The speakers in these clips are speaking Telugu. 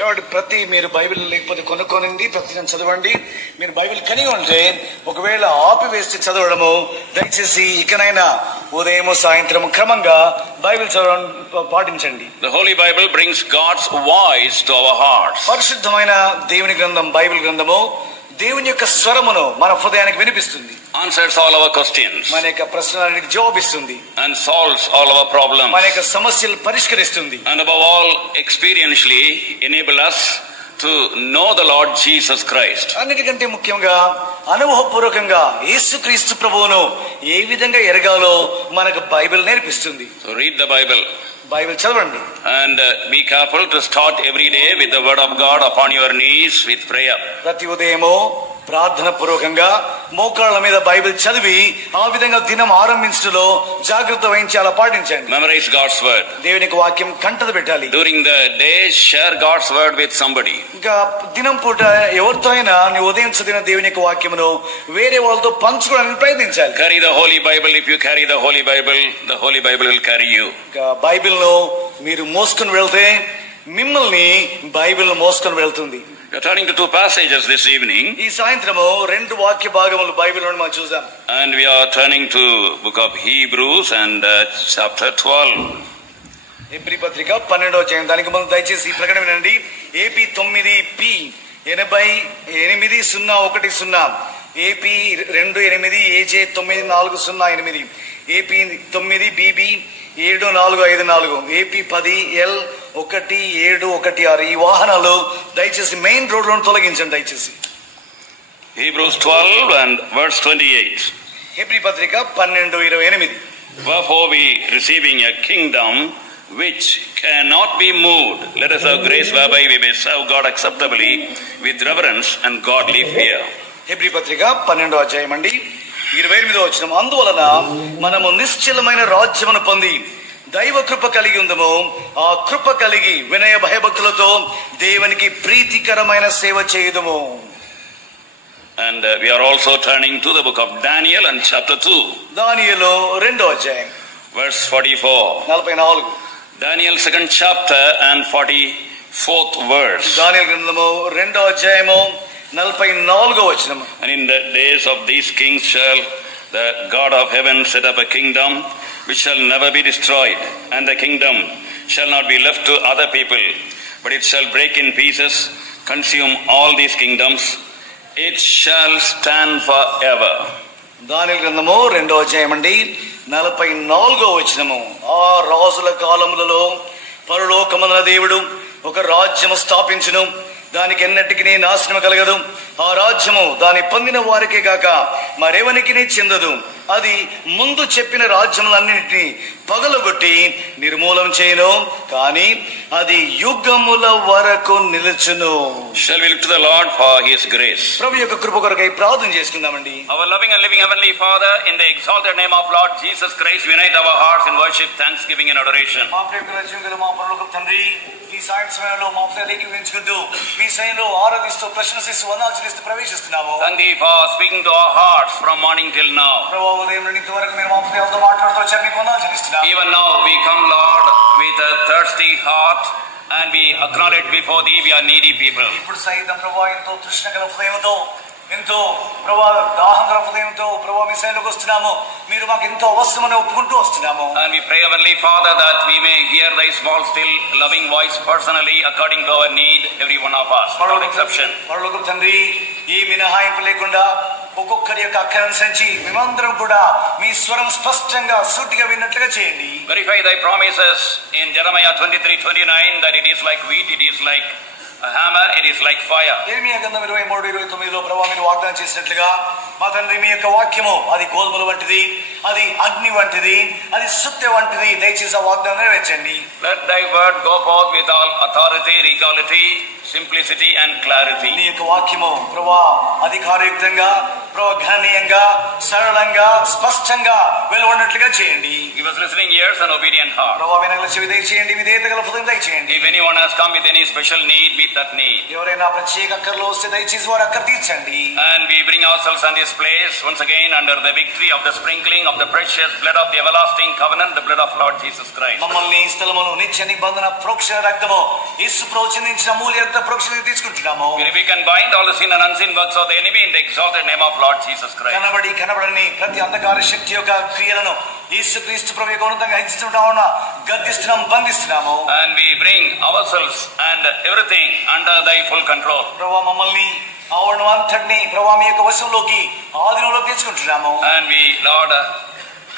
కాబట్టి ప్రతి మీరు బైబిల్ లేకపోతే కొనుక్కోనండి, ప్రతిదినం చదవండి. మీరు బైబిల్ కలిగి ఉంటే ఒకవేళ ఆపివేస్తే చదవడము దయచేసి ఇకనైనా ఉదయం సాయంత్రం క్రమంగా బైబిల్ చదవడం పాటించండి. The Holy Bible brings God's voice to our hearts. పరిశుద్ధమైన దేవుని గ్రంథం బైబిల్ గ్రంథము దేవుని యొక్క స్వరమును మన హృదయానికి వినిపిస్తుంది. Answers all our questions. మన యొక్క ప్రశ్నలన్నిటికి జవాబిస్తుంది. And solves all our problems. మన యొక్క సమస్యలు పరిష్కరిస్తుంది. And above all, experientially enable us to know the Lord Jesus Christ. అన్నిటికంటే ముఖ్యంగా అనుభవపూర్వకంగా యేసుక్రీస్తు ప్రభువును ఏ విధంగా ఎరగాలో మనకు బైబిల్ నేర్పిస్తుంది. So read the Bible. Bible చదవండి. And be careful to start every day with the word of God upon your knees with prayer. ప్రతి ఉదయము ప్రార్థన పూర్వకంగా మోకాళ్ళ మీద బైబిల్ చదివి ఆ విధంగా దినం ఆరంభించడంలో జాగ్రత్త వహించి అలా పాటించండి. Memorize God's word. దేవుని యొక్క వాక్యం కంటద పెట్టాలి. During the day, share God's word with somebody. ఇంకా దినం పూట ఎవరితో అయినా నీ ఉదయం చదివిన దేవుని యొక్క వాక్యమును వేరే వాళ్ళతో పంచుకోవడానికి ప్రయత్నించాలి. Carry the Holy Bible. If you carry the Holy Bible will carry you. ఇంకా బైబిల్ ను మీరు మోసుకొని వెళ్తే మిమ్మల్ని బైబిల్ మోసుకొని వెళ్తుంది. We are turning to two passages this evening. ఈ సాయంత్రము రెండు వాక్య భాగములు బైబిల్ నుండి మనం చూద్దాం. And we are turning to book of Hebrews and chapter 12. Hebrew పత్రిక 12వ అధ్యాయం. దానికి ముందు దయచేసి ఈ ప్రకటన వినండి. AP 9P 8801 AP 28 ఏజే 9408 AP 9BB 7454 AP 10L 1716 ఈ వాహనాలు దయచేసి మెయిన్ రోడ్ లో తొలగించండి దయచేసి. Hebrews 12 and verse 28. హెబ్రీ పత్రిక 12:28. Wherefore we receiving a kingdom which cannot be moved, let us have grace whereby we may serve God acceptably with reverence and godly fear. Hebrew పత్రిక 12వ అధ్యాయం అండి 28వ వచనం. అందువలన మనము నిశ్చలమైన రాజ్యమును పొంది దైవ కృప కలిగి ఉందము. ఆ కృప కలిగి వినయ భయభక్తులతో దేవునికి ప్రీతికరమైన సేవ చేయుదుము. And we are also turning to the book of Daniel and chapter 2. దానియేలు 2వ అధ్యాయం verse 44. 44. Daniel 2nd chapter and 44th verse. దానియేలు గ్రంథము 2వ అధ్యాయము 44వ వచనం. And in the days of these kings shall the God of heaven set up a kingdom which shall never be destroyed, and the kingdom shall not be left to other people, but it shall break in pieces, consume all these kingdoms, it shall stand forever. దానియేలు గ్రంథము 2వ అధ్యాయం అండి 44వ వచనము. ఆ రాజుల కాలములలో పరలోకమందున దేవుడు ఒక రాజ్యము స్థాపించును, దానికి ఎన్నటికి నాశనం కలగదు. ఆ రాజ్యము దాని పొందిన వారికే గాక మరెవనికి చెందదు. అది ముందు చెప్పిన రాజ్యములన్నింటినీ పగలగొట్టి నిర్మూలం చేయను, కానీ అది యుగముల వరకు నిలుచును. Shall we look to the Lord for His grace? ప్రభు యొక్క కృప కొరకై ప్రార్థన చేసుకుందామండి. Our loving and living heavenly Father, in the exalted name of Lord Jesus Christ, we unite our hearts in worship, thanksgiving and adoration. మా ప్రేమగల జీవగల మా పరలోకపు తండ్రి, ఈ సాయం సమయంలో మా హృదయాన్ని వెంచుకుంటూ మీ సన్నిధిలో ఆరాధిస్తూ ప్రశంసిస్తూ వందనాలు చెల్లిస్తూ ప్రవేశిస్తున్నాము. Thank Thee for speaking to our hearts from morning till now. ప్రభు ఉదయం నుండి ఇంతవరకు మీరు మా హృదయాలతో మాట్లాడుతూ వచ్చారు. మీకు వందనాలు చెల్లిస్తున్నాము. Even now we come, Lord, with a thirsty heart, and we acknowledge before Thee we are needy people. ఇప్పుడు సైతం ప్రభు ఎంతో తృష్ణ గల హృదయంతో, ఎంతో ప్రభు దాహం గల హృదయంతో ప్రభు మీ సన్నిధిలోకి వస్తున్నాము. మీరు మాకు ఎంతో అవసరమని ఒప్పుకుంటూ వస్తున్నాము. And we pray, Heavenly Father, that we may hear Thy small, still, loving voice personally according to our need, every one of us, without exception. పరలోకపు తండ్రి, ఈ మినహాయింపు లేకుండా ఒక్కొక్కరి యొక్క అక్కర అనుసరించి మేమందరం కూడా మీ స్వరం స్పష్టంగా సూటిగా విన్నట్లుగా చేయండి. Verify Thy promises in Jeremiah 23:29 that it is like wheat, it is like a hammer, it is like fire. యెరెమీయా గ్రంథం 23:29లో ప్రభువా మీరు వాగ్దానం చేసినట్లుగా మా తండ్రి మీ యొక్క వాక్యము అది గోధుమల వంటిది, అది అగ్ని వంటిది, అది సుత్తె వంటిది. దయచేసి ఆ వాగ్దానం నెరవేర్చండి. Let Thy word go forth with all authority, regality, simplicity and clarity. నీ యొక్క వాక్యము ప్రభువా అధికారయుక్తంగా, ప్రభువా ఘననీయంగా, సరళంగా, స్పష్టంగా వెలువడినట్లుగా చేయండి. Give us listening ears and obedient heart. ప్రభువా వినగల చెవి దయచేయండి, విధేయత గల హృదయం దయచేయండి. If anyone has come with any special need, meet that need. ఎవరైనా ప్రత్యేక అక్కర్లో వస్తే దయచేసి వారి అక్కర తీర్చండి. And we bring ourselves and this this place once again under the victory of the sprinkling of the precious blood of the everlasting covenant, the blood of Lord Jesus Christ. మమ్మల్ని ఈ స్థలములో నిత్య నిబంధన ప్రోక్ష రక్తము యేసు ప్రభువు చిందించిన అమూల్య రక్త ప్రోక్షని తీసుకుంటున్నాము. We can bind all the sin and unseen works of the enemy in the exalted name of Lord Jesus Christ. కనబడని ప్రతి అంధకార శక్తి యొక్క క్రియలను యేసుక్రీస్తు ప్రభు యొక్క ఉన్నతంగా హెచ్చిస్తున్నాము, గద్దిస్తున్నాము, బంధిస్తున్నాము. And we bring ourselves and everything under thy full control. ప్రభువా మమ్మల్ని ఆవరణ అంతటిని ప్రభువా మీ యొక్క వశంలోకి ఆధీనంలోకి తెచ్చుకుంటున్నాము. And we, Lord,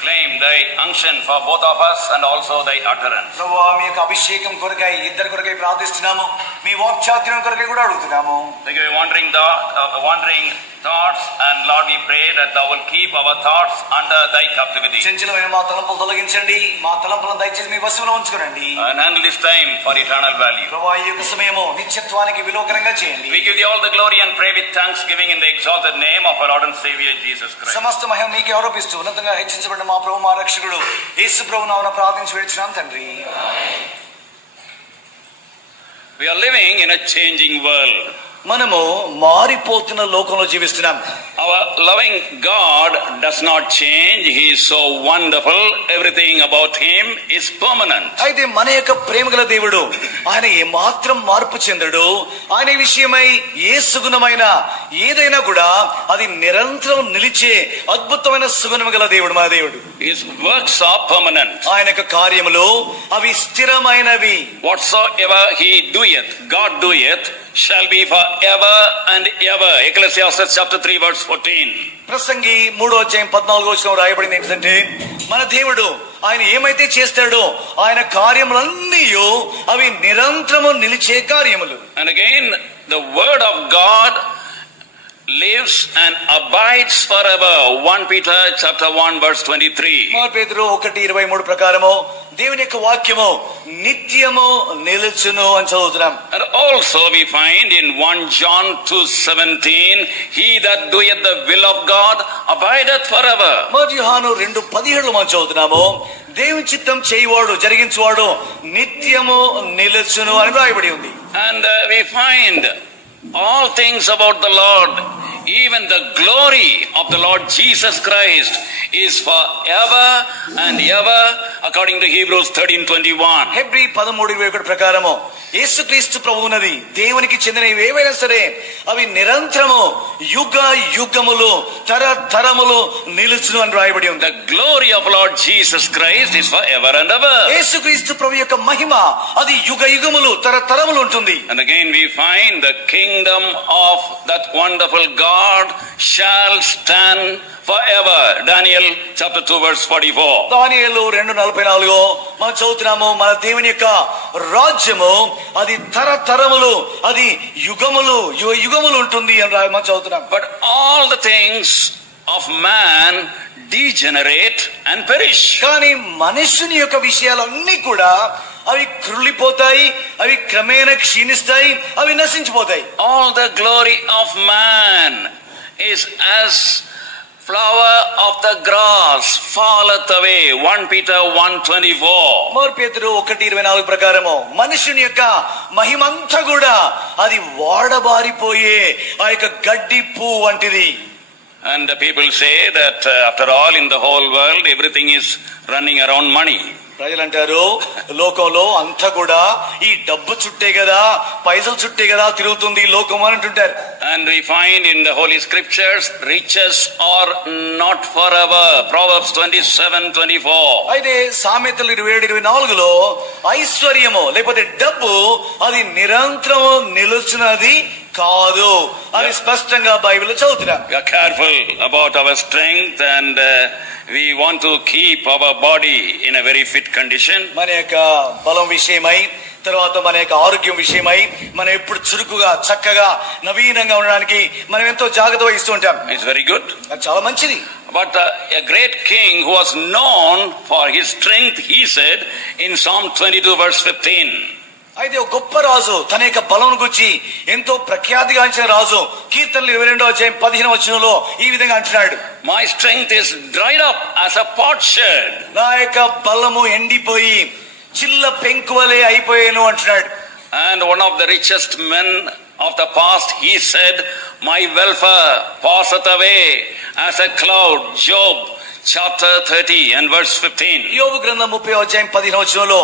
claim thy unction for both of us and also thy utterance. ప్రభువా మీ యొక్క అభిషేకం కొరకై ఇద్దరి కొరకై ప్రార్థిస్తున్నాము, మీ వాక్చాతుర్యం కొరకై కూడా అడుగుతున్నాము. Like a wandering thoughts, and Lord, we pray that thou will keep our thoughts under thy captivity. చంచలమైన మా తలంపులు తొలగించండి, మా తలంపులను దయచేసి మీ వశంలో ఉంచుకోండి. And handle this time for eternal value. ప్రభువా ఈ యొక్క సమయము నిత్యత్వానికి విలోకరంగా చేయండి. We give thee all the glory and pray with thanksgiving in the exalted name of our Lord and Savior Jesus Christ. సమస్త మహిమ నీకే ఆరోపిస్తూ ఉన్నతంగా హెచ్చించబడిన మా ప్రభు మా రక్షకుడు యేసు ప్రభు నామమున ప్రార్థించి వేడుచున్నాను తండ్రి. We are living in a changing world. మనము మారిపోతున్న లోకంలో జీవిస్తున్నాం. Our loving God does not change. He is so wonderful. Everything about him is permanent. అయితే మన యొక్క ప్రేమగల దేవుడు ఆయన ఏమాత్రం మార్పు చెందడు. ఆయన విషయమై ఏ సుగుణమైన ఏదైనా కూడా అది నిరంతరం నిలిచే అద్భుతమైన సుగుణం గల దేవుడు మన దేవుడు. His works are permanent. ఆయన యొక్క కార్యములు అవి స్థిరమైనవి. Whatsoever he doeth, God doeth, shall be forever and ever. Ecclesiastes chapter 3 verse 14. ప్రసంగి 3:14 రాయబడింది ఏంటంటే మన దేవుడు ఆయన ఏమైతే చేస్తాడో ఆయన కార్యములన్నీ అవి నిరంతరము నిలిచే కార్యములు. And again the word of God lives and abides forever. 1 Peter chapter 1 verse 23. పేతురు 1:23 ప్రకారము దేవుని యొక్క వాక్యము నిత్యము నిలుచును అని చదువుతున్నాం. And also we find in 1 John 2:17, he that doeth the will of God abideth forever. యోహాను 2:17 మనం చదువుతున్నాము, దేవుని చిత్తం చేయువాడు జరిగించువాడు నిత్యము నిలుచును అని రాయబడి ఉంది. And we find all things about the Lord, even the glory of the Lord Jesus Christ is forever and ever, according to Hebrews 13:21. Hebrew 13:21 ప్రకారము యేసుక్రీస్తు ప్రభువునది దేవునికి చెందినవి ఏవైనా సరే అవి నిరంతరము యుగ యుగములు తరతరములు నిలుచును అని రాయబడి ఉంది. The glory of Lord Jesus Christ is forever and ever. యేసుక్రీస్తు ప్రభు యొక్క మహిమ అది యుగ యుగములు తరతరములు ఉంటుంది. And again we find the kingdom of that wonderful God shall stand forever. Daniel chapter 2 verse 44. దానియేలు 2:44 మనం చదువుతున్నాము, మన దేవుని యొక్క రాజ్యము అది తరతరములు అది యుగములు యుగములు ఉంటుంది అని మనం చదువుతున్నాం. But all the things of man degenerate and perish. కానీ మనుషుని యొక్క విషయాలన్నీ కూడా అవి కృలిపోతాయి, అవి క్రమేణా క్షీణిస్తాయి, అవి నశించిపోతాయి. All the glory of man is as flower of the grass falleth away. 1 Peter 1:24. పేతురు 1:24 ప్రకారము మనుషుని యొక్క మహిమంతా కూడా అది వాడబారిపోయే ఆ యొక్క గడ్డి పువ్వు వంటిది. And the people say that after all in the whole world everything is running around money. ప్రజలు అంటారు లోకంలో అంతా కూడా ఈ డబ్బు చుట్టే కదా, పైసలు చుట్టే కదా తిరుగుతుంది లోకం అని అంటుంటారు. And we find in the holy scriptures riches are not forever. Proverbs 27:24. అయితే సామెతలు 27:24 ఐశ్వర్యము లేకపోతే డబ్బు అది నిరంతరం నిలుచున్నది కాదు అని స్పష్టంగా బైబిల్ చదువుతున్నాం. We are careful about our strength and we want to keep our body in a very fit condition. మన యొక్క బలం విషయమై తర్వాత మన యొక్క ఆరోగ్యం విషయమై మనం ఎప్పుడు చురుకుగా చక్కగా నవీనంగా ఉండడానికి మనం ఎంతో జాగ్రత్త వహిస్తూ ఉంటాం. It's very good. అది చాలా మంచిది. But a great king who was known for his strength, he said in Psalm 22 verse 15. అయితే ఒక గొప్ప రాజు తన యొక్క బలం గురించి ఎంతో ప్రఖ్యాతిగాంచిన రాజు కీర్తనలు 22:15 ఈ విధంగా అంటున్నాడు, My strength is dried up as a potsherd. నా యొక్క బలము ఎండిపోయి చిల్ల పెంకువలే అయిపోయాను అంటున్నాడు. And one of the richest men of the past, he said, my welfare passeth away as a cloud. Job chapter 30 and verse 15. యోబు గ్రంథం 30:15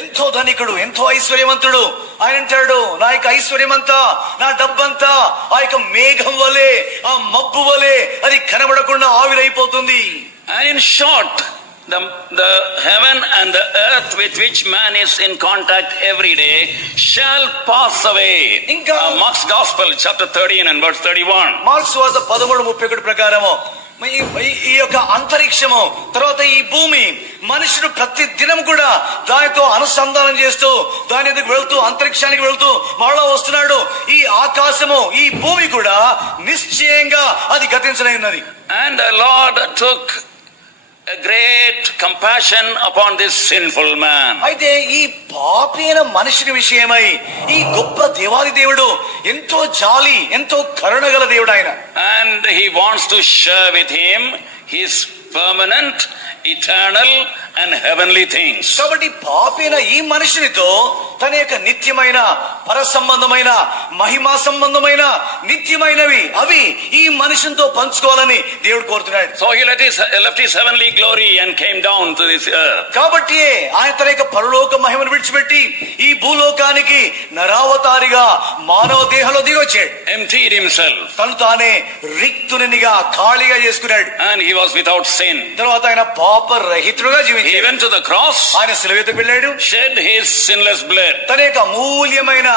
ఎంతో ధనికుడు, ఎంతో ఐశ్వర్యవంతుడు. ఆయన అంటాడు, నా యొక్క ఐశ్వర్యమంతా, నా డబ్బంతా ఆ యొక్క మేఘం వలె, ఆ మబ్బు వలె అది కనబడకుండా ఆవిరైపోతుంది. And in short, the heaven and the earth with which man is in contact every day shall pass away. Mark's Gospel chapter 13 and verse 31. Marks వార్త 13:31 ప్రకారము ఈ యొక్క అంతరిక్షము, తర్వాత ఈ భూమి, మనుషుడు ప్రతి దినం కూడా దానితో అనుసంధానం చేస్తూ దాని ఎందుకు వెళ్తూ అంతరిక్షానికి వెళ్తూ మళ్ళా వస్తున్నాడు. ఈ ఆకాశము, ఈ భూమి కూడా నిశ్చయంగా అది గతించనైనది. And the Lord took a great compassion upon this sinful man. అయితే ఈ పాపి అయిన మనుషుని విషయమై ఈ గొప్ప దేవాది దేవుడు ఎంతో జాలి, ఎంతో కరుణ గల దేవుడు ఆయన. And he wants to share with him his permanent, eternal and heavenly things. కాబట్టి పాపి అయిన ఈ మనుషునితో తన యొక్క నిత్యమైన, పర సంబంధమైన, మహిమా సంబంధమైన, నిత్యమైనవి అవి ఈ మనుషునితో పంచుకోవాలని దేవుడు కోరుతున్నాడు. So he left his heavenly glory and came down to this earth. కాబట్టి ఆయన తన యొక్క పరలోక మహిమను విడిచిపెట్టి ఈ భూలోకానికి నరావతారిగా మానవ దేహంలో దిగొచ్చాడు. Emptied himself. తను తానే రిక్తునిగా, ఖాళీగా చేసుకున్నాడు. And he was without sin. తర్వాత ఆయన పాప రహితుడుగా జీవించాడు. He went to the cross. ఆయన శిలువ ఎత్తుకు వెళ్ళాడు. Shed his sinless blood. తన యొక్క అమూల్యమైన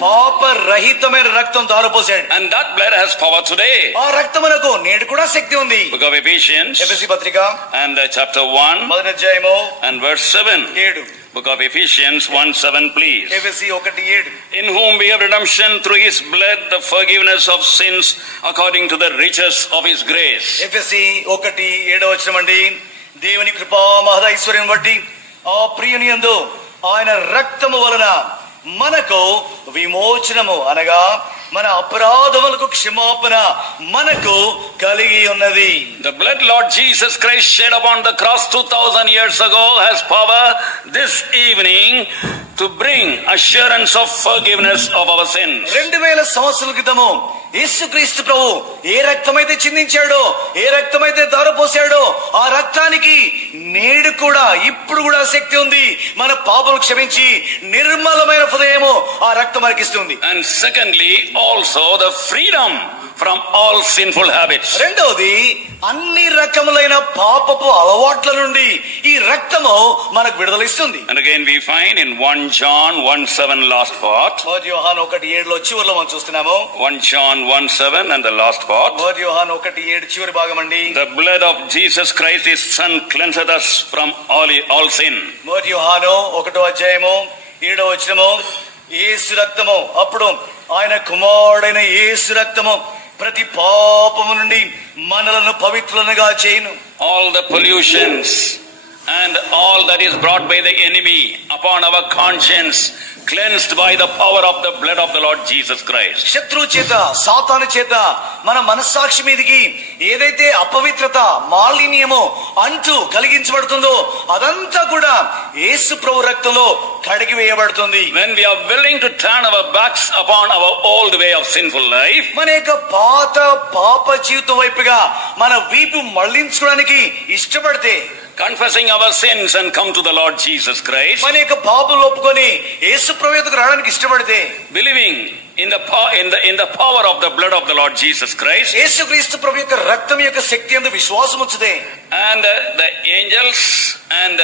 పాప రహితమైన రక్తం ధారపోసాడు. And that blood has power today. ఆ రక్తమునకు నేడు కూడా శక్తి ఉంది. Book of Ephesians. ఎఫెసీ పత్రిక And chapter 1. మొదటి అధ్యాయము And verse 7. 7. Book of Ephesians 1:7, please. ఎఫెసీ 1:7. In whom we have redemption through his blood, the forgiveness of sins according to the riches of his grace. ఎఫెసీ 1:7 అండి. దేవుని కృపా మహదైశ్వర్యం బట్టి ఆ ప్రియుని యందు ఆయన రక్తము వలన మనకు విమోచనము, అనగా మన అపరాధములకు క్షమాపణ మనకు కలిగి ఉన్నది. The blood Lord Jesus Christ shed upon the cross 2000 years ago has power this evening to bring assurance of forgiveness of our sins. 2000 సంవత్సరాల క్రితము యేసుక్రీస్తు ప్రభు ఏ రక్తమైతే చిందించాడో, ఏ రక్తమైతే ధారపోసాడో ఆ రక్తానికి నేడు కూడా, ఇప్పుడు కూడా శక్తి ఉంది. మన పాపలు క్షమించి నిర్మలమైన హృదయము ఆ రక్తం మనకిస్తుంది. And secondly, also the freedom from all sinful habits. రెండవది, అన్ని రకములైన పాపపు అలవాట్ల నుండి ఈ రక్తము మనకు విడుదల ఇస్తుంది. And again we find in 1 John 1:7 last part. యోహాను 1:7 చివరిలో మనం చూస్తున్నాము. 1 John 1:7 and the last part. యోహాను 1:7 చివరి భాగం అండి. The blood of Jesus Christ his son cleanseth us from all sin. యోహాను 1:7 యేసు రక్తము, అప్పుడు ఆయన కుమారుడైన యేసు రక్తము ప్రతి పాపము నుండి మనలను పవిత్రులుగా చేయును. All the pollutions and all that is brought by the enemy upon our conscience cleansed by the power of the blood of the Lord Jesus Christ. శత్రు చేత, సాతాను చేత మన మనస్సాక్షి మీదకి ఏదైతే అపవిత్రత, మాలిన్యమో అంటూ కలిగించబడుతుందో అదంతా కూడా యేసు ప్రభు రక్తంలో కడిగి వేయబడుతుంది. When we are willing to turn our backs upon our old way of sinful life, మన యొక్క పాత పాప జీవితం వైపుగా మన వీపు మళ్లించుకోవడానికి ఇష్టపడితే, confessing our sins and come to the Lord Jesus Christ, మన యొక్క పాపలు ఒప్పుకొని యేసు ప్రభు యొద్దకు రావడానికి ఇష్టపడితే, believing in the power of the blood of the Lord Jesus Christ, యేసుక్రీస్తు ప్రభు యొక్క రక్తం యొక్క శక్తి యందు విశ్వాసం ఉంచితే, and the angels and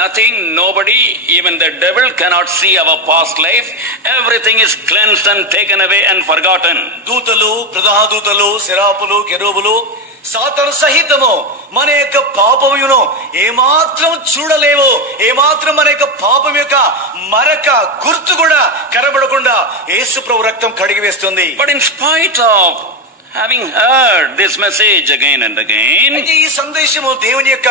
nothing, nobody, even the devil cannot see our past life. Everything is cleansed and taken away and forgotten. దూతలు, ప్రధాన దూతలు, శరాపులు, కెరూబులు, సాతాను సహితము మన యొక్క పాపమును ఏమాత్రం చూడలేవు. ఏమాత్రం మన యొక్క పాపం యొక్క మరక గుర్తు కూడా కనబడకుండా యేసు ప్రభు రక్తం కడిగి వేస్తుంది. But in spite of having heard this message again and again, ఈ సందేశము, దేవుని యొక్క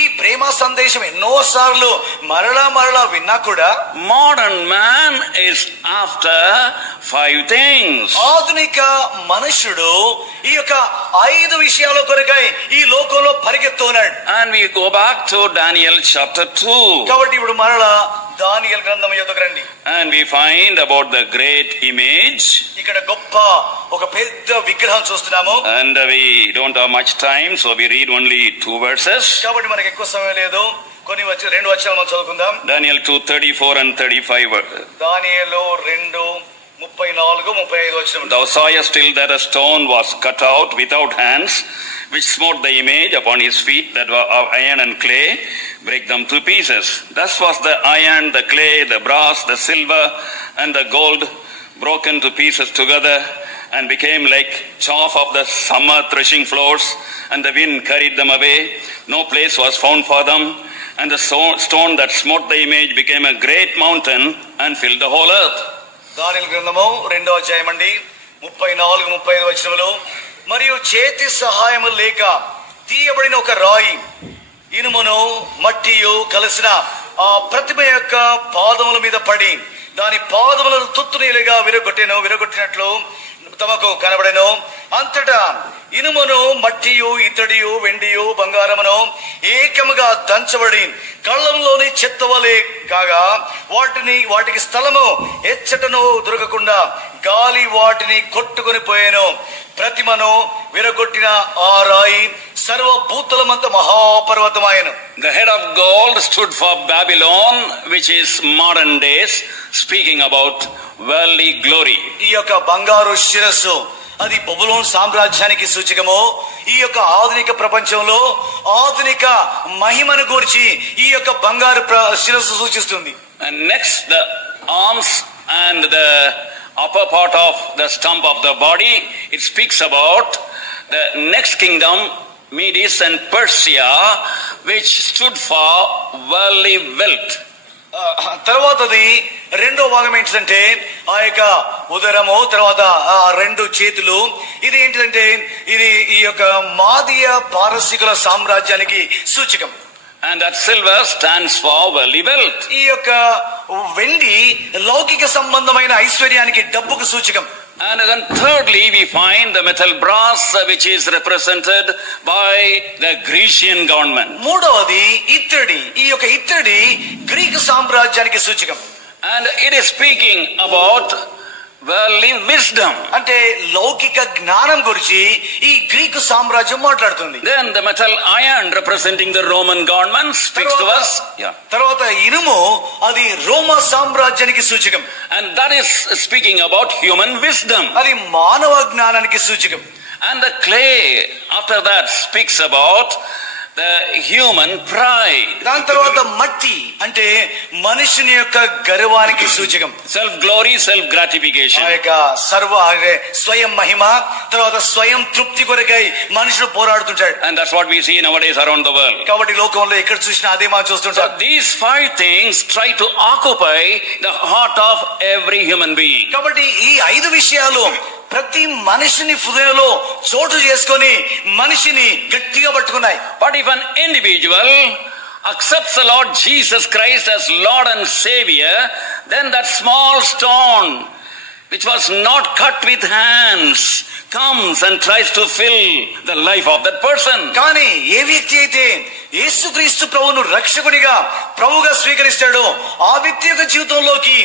ఈ ప్రేమ సందేశం ఎన్నోసార్లు మరలా విన్నా కూడా, modern man is after 5 things. ఆధునిక మనుషుడు ఈ యొక్క 5 విషయాల కొరకై ఈ లోకంలో పరిగెత్తున్నాడు. And we go back to Daniel chapter 2. కాబట్టి ఇప్పుడు మరలా దానియేలు గ్రంథం యొద్దకు రండి. And we find about the great image. ఇక్కడ గొప్ప ఒక పెద్ద విగ్రహం చూస్తున్నాము. And we don't have much time, so we read only 2 verses. కాబట్టి మనకి ఎక్కువ సమయం లేదు. కొన్ని 2 వచనాలు మనం చదువుకుందాం. Daniel 2:34 and 35. దానియేలు 2:34-35 వచనం. Thou sawest till that a stone was cut out without hands, which smote the image upon his feet, that were of iron and clay, break them to pieces. Thus was the iron, the clay, the brass, the silver, and the gold broken to pieces together, and became like chaff of the summer threshing floors, and the wind carried them away. No place was found for them. And the stone that smote the image became a great mountain and filled the whole earth. దానియేలు గ్రంథము 2వ అధ్యాయం అండి 34-35 వచనములు. మరియు చేతి సహాయము లేక తీయబడిన ఒక రాయి, ఇనుమును మట్టియు కలిసిన ఆ ప్రతిమ యొక్క పాదముల మీద పడి దాని పాదములను తుత్తునీలుగా విరగొట్టినట్లు తమకు కనబడెను. అంతటా ఇనుమును మట్టియు ఇత్తడియు వెండియు బంగారమును ఏకముగా దంచబడి కళ్ళంలోని చెత్తవలే కాగా వాటికి స్థలము ఎచ్చటను దొరకకుండా గాలి వాటిని కొట్టుకొని పోయాను. ప్రతిమను విరగొట్టిన ఆ రాయి సర్వభూతులమంత మహాపర్వతమాయను. The head of gold stood for Babylon, which is modern days, speaking about worldly glory. ఈ యొక్క బంగారు శిరస్సు అది బబులోను సామ్రాజ్యానికి సూచకము. ఈ యొక్క ఆధునిక ప్రపంచంలో ఆధునిక మహిమను గురించి ఈ యొక్క బంగారు శిరస్సు సూచిస్తుంది. And next, the arms and the upper part of the stump of the body, it speaks about the next kingdom, Medes and Persia, which stood for worldly wealth. తర్వాతది 2వ భాగం ఏంటంటే ఆ యొక్క ఉదరము, తర్వాత ఆ 2 చేతులు. ఇది ఏంటంటే ఇది ఈ యొక్క మాదీయ పారసీకుల సామ్రాజ్యానికి సూచకం. And that silver stands for worldly wealth. ఈ యొక్క వెండి లౌకిక సంబంధమైన ఐశ్వర్యానికి, డబ్బుకు సూచకం. And then thirdly, we find the metal brass, which is represented by the Grecian government. మూడవది ఇత్తడి. ఈ యొక్క ఇత్తడి గ్రీకు సామ్రాజ్యానికి సూచకం. And it is speaking about worldly wisdom. అంటే లౌకిక జ్ఞానం గురించి ఈ గ్రీకు సామ్రాజ్యం మాట్లాడుతుంది. Then the metal iron representing the Roman government speaks to us. తర్వాత ఇనుము అది రోమా సామ్రాజ్యానికి సూచకం. And that is speaking about human wisdom. అది మానవ జ్ఞానానికి సూచకం. And the clay after that speaks about the human pride. దాని తర్వాత మట్టి అంటే మనుషుని యొక్క గర్వానికి సూచకం. Self glory, self gratification. ఆ యొక్క స్వయం మహిమ, తర్వాత స్వయం తృప్తి కొరకై మనుషుడు పోరాడుతుంటాడు. And that's what we see nowadays around the world. కాబట్టి లోకంలో ఎక్కడ చూసినా అదే మనం చూస్తుంటాం. So these 5 things try to occupy the heart of every human being. కాబట్టి ఈ 5 విషయాలు ప్రతి మనిషిని హృదయంలో చోటు చేసుకొని మనిషిని గట్టిగా పట్టుకున్నాయి. But if an individual accepts the Lord Jesus Christ as Lord and Savior, then that small stone which was not cut with hands comes and tries to fill the life of that person. కానీ ఏ వ్యక్తి అయితే యేసుక్రీస్తు ప్రభువును రక్షకుడిగా ప్రభువుగా స్వీకరిస్తాడో ఆ వ్యక్తి యొక్క జీవితంలోకి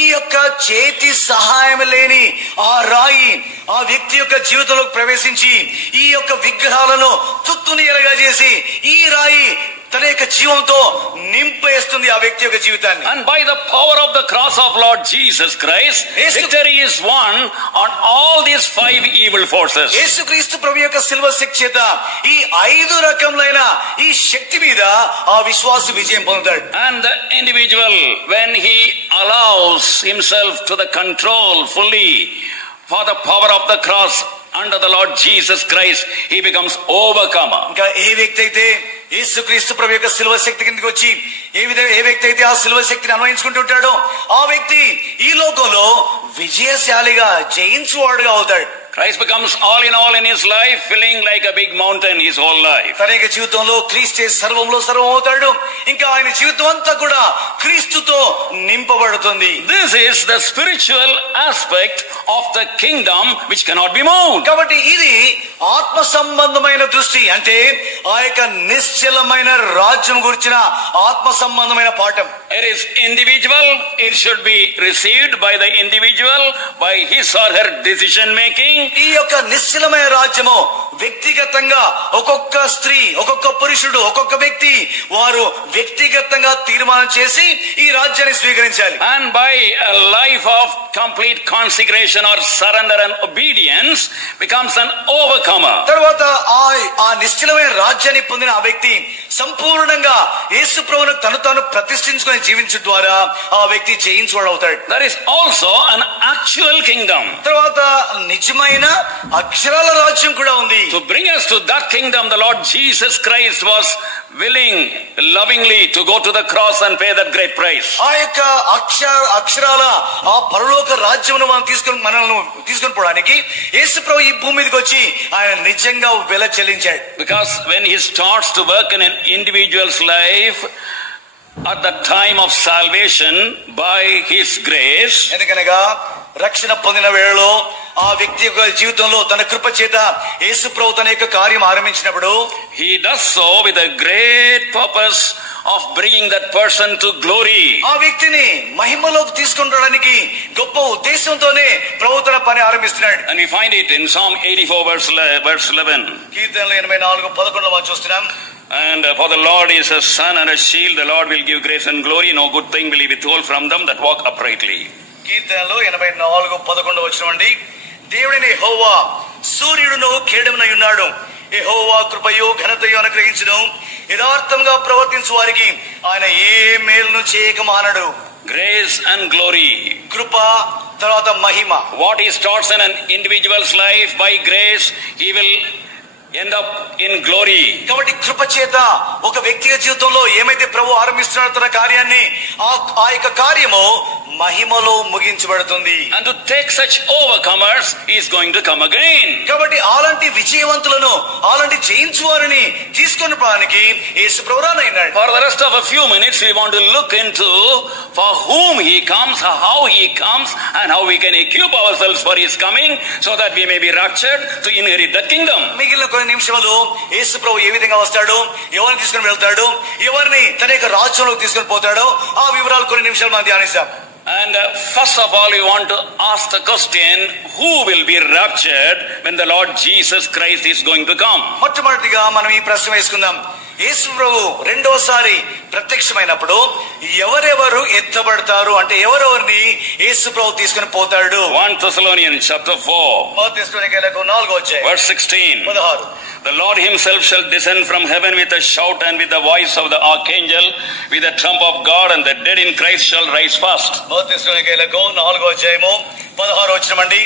ఈ యొక్క చేతి సహాయం లేని ఆ రాయి ఆ వ్యక్తి యొక్క జీవితంలోకి ప్రవేశించి ఈ యొక్క విగ్రహాలను తుత్తునియలుగా చేసి ఈ రాయి తన యొక్క జీవంతో నింపేస్తుంది ఆ వ్యక్తి యొక్క జీవితాన్ని. And by the power of the cross of Lord Jesus Christ, victory is won on all these 5 evil forces. యేసుక్రీస్తు ప్రభు యొక్క సిల్వ శక్తి చేత ఈ 5 రకములైన ఈ శక్తి మీద ఆ విశ్వాసి విజయం పొందుతాడు. And the individual, when he allows himself to the control fully for the power of the cross under the Lord Jesus Christ, he becomes overcomer. ఇంకా ఏ వ్యక్తి అయితే యేసుక్రీస్తు ప్రభు యొక్క సిల్వ శక్తి కిందకి వచ్చి ఏ వ్యక్తి అయితే ఆ సిల్వ శక్తిని అన్వయించుకుంటుంటాడో ఆ వ్యక్తి ఈ లోకంలో విజయశాలిగా జయించువాడుగా అవుతాడు. Christ becomes all in his life, feeling like a big mountain his whole life. తన యొక్క జీవితంలో క్రీస్తే సర్వంలో సర్వం అవుతాడు. ఇంకా ఆయన జీవితం అంతా కూడా క్రీస్తుతో నింపబడుతుంది. This is the spiritual aspect of the kingdom which cannot be moved. కాబట్టి ఇది ఆత్మ సంబంధమైన దృష్టి, అంటే ఆ యొక్క నిశ్చలమైన రాజ్యం గురించిన ఆత్మ సంబంధమైన పాఠం. It is individual. It should be received by the individual by his or her decision making. ఈ యొక్క నిశ్చలమైన రాజ్యము వ్యక్తిగతంగా ఒక్కొక్క స్త్రీ, ఒక్కొక్క పురుషుడు, ఒక్కొక్క వ్యక్తి వారు వ్యక్తిగతంగా తీర్మానం చేసి ఈ రాజ్యాన్ని స్వీకరించాలి. And by a life of complete consecration or surrender and obedience becomes an overcomer. తర్వాత ఆ నిశ్చలమైన రాజ్యాన్ని పొందిన ఆ వ్యక్తి సంపూర్ణంగా యేసు ప్రభువును తను తాను ప్రతిష్ఠించుకొని జీవించడం ద్వారా ఆ వ్యక్తి జయించువాడు అవుతాడు. There is also an actual kingdom. తర్వాత నిజమైన అక్షరాల రాజ్యం కూడా ఉంది. To bring us to that kingdom, the Lord Jesus Christ was willing, lovingly to go to the cross and pay that great price. ఆ యొక్క అక్షరాల ఆ పరలోక రాజ్యమును మనల్ని తీసుకొని పోవడానికి యేసు ప్రభు ఈ భూమి మీదకి వచ్చి ఆయన నిజంగా వెల చెల్లించాడు. Because when he starts to work in an individual's life at the time of salvation by his grace, ఎందుకనగా రక్షణ పొందిన వేళలో ఆ వ్యక్తి యొక్క జీవితంలో తన కృప చేత యేసు ప్రభు తన యొక్క కార్యం ఆరంభించినప్పుడు he does so with a great purpose of bringing that person to glory. ఆ వ్యక్తిని మహిమలోకి తీసుకొనడానికి గొప్ప ఉద్దేశంతోనే ప్రభు తన పని ఆరంభిస్తున్నాడు. And we find it in Psalm 84 verse 11. కీర్తనలు 84:11 మనం చూస్తున్నాం. And for the Lord is a sun and a shield, the Lord will give grace and glory, no good thing will he withhold from them that walk uprightly. కీర్తనలు 84:11 అండి. దేవుడైన యెహోవా సూర్యుడును కేడమునై ఉన్నాడు. యెహోవా కృపయు ఘనతయు అనుగ్రహించును. యథార్థంగా ప్రవర్తించు వారికి ఆయన ఏ మేలును చేయక మానడు. Grace and glory. కృప తర్వాత మహిమ. What he starts in an individual's life by grace, he will end up in glory. కాబట్టి కృప చేత ఒక వ్యక్తిగత జీవితంలో ఏమైతే ప్రభు ఆరంభిస్తున్నాడో తన కార్యాన్ని ఆ యొక్క కార్యము మహిమలో ముగించబడుతుంది. And to take such overcomers, he is going to come again. కాబట్టి అలాంటి విజయవంతులను, అలాంటి జయించు వారిని తీసుకొని పోవడానికి యేసు ప్రభు రానయ్యాడు. For the rest of a few minutes we want to look into for whom he comes, how he comes, and how we can equip ourselves for his coming so that we may be raptured to inherit that kingdom. మిగిలిన కొన్ని నిమిషాలు యేసు ప్రభు ఏ విధంగా వస్తాడు, ఎవరిని తీసుకొని వెళ్తాడు, ఎవరిని తన యొక్క రాజ్యంలోకి తీసుకొని పోతాడో ఆ వివరాలు కొన్ని నిమిషాలు మనం ధ్యానిస్తాం. And first of all we want to ask the question, who will be raptured when the Lord Jesus Christ is going to come? మొట్టమొదటిగా మనం ఈ ప్రశ్న వేసుకుందాం. యేసు ప్రభు రెండోసారి ప్రత్యక్షమైనప్పుడు ఎవరెవరు ఎత్తబడతారు, అంటే ఎవరెవరిని యేసు ప్రభు తీసుకొని పోతాడు? 1 Thessalonians chapter 4 verse 16. The Lord himself shall descend from heaven with a shout and with the voice of the archangel, with the trump of God, and the dead in Christ shall rise first. 4:16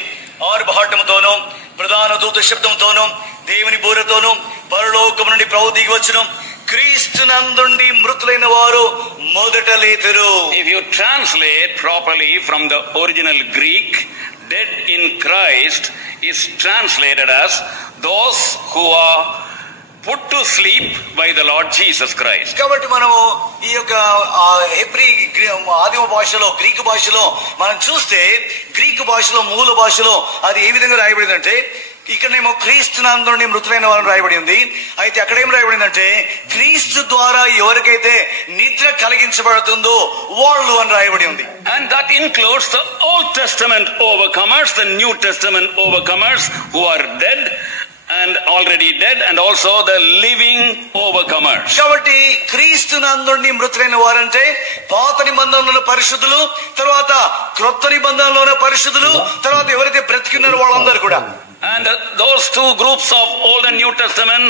ఆర్భాటముతోను ప్రధాన దూత శబ్దముతోను దేవుని బూరతోను పరలోకము నుండి ప్రభు దిగి వచ్చును. క్రీస్తునందుండి మృతులైన వారు మొదట లేతురు. If you translate properly from the original Greek, dead in Christ is translated as those who are put to sleep by the Lord Jesus Christ. కాబట్టి మనము ఈ యొక్క హెబ్రీ ఆదిమ భాషలో, గ్రీకు భాషలో మనం చూస్తే, గ్రీకు భాషలో మూల భాషలో అది ఏ విధంగా రాయబడింది అంటే, ఇక్కడనేమో క్రీస్తునందుండి మృతులైన వారిని రాయబడి ఉంది. అయితే అక్కడ ఏం రాయబడిందంటే, క్రీస్తు ద్వారా ఎవరికైతే నిద్ర కలిగించబడుతుందో వాళ్ళు అని రాయబడి ఉంది. And that includes the Old Testament overcomers, the New Testament overcomers who are dead and already dead, and also the living overcomers. కాబట్టి క్రీస్తునందుండి మృతులైన వారంటే పాత నిబంధనలోని పరిశుద్ధులు, తర్వాత క్రొత్త నిబంధనలోని పరిశుద్ధులు, తర్వాత ఎవరైతే బ్రతికిన్నారో వాళ్ళందరూ కూడా. And those two groups of Old and New Testament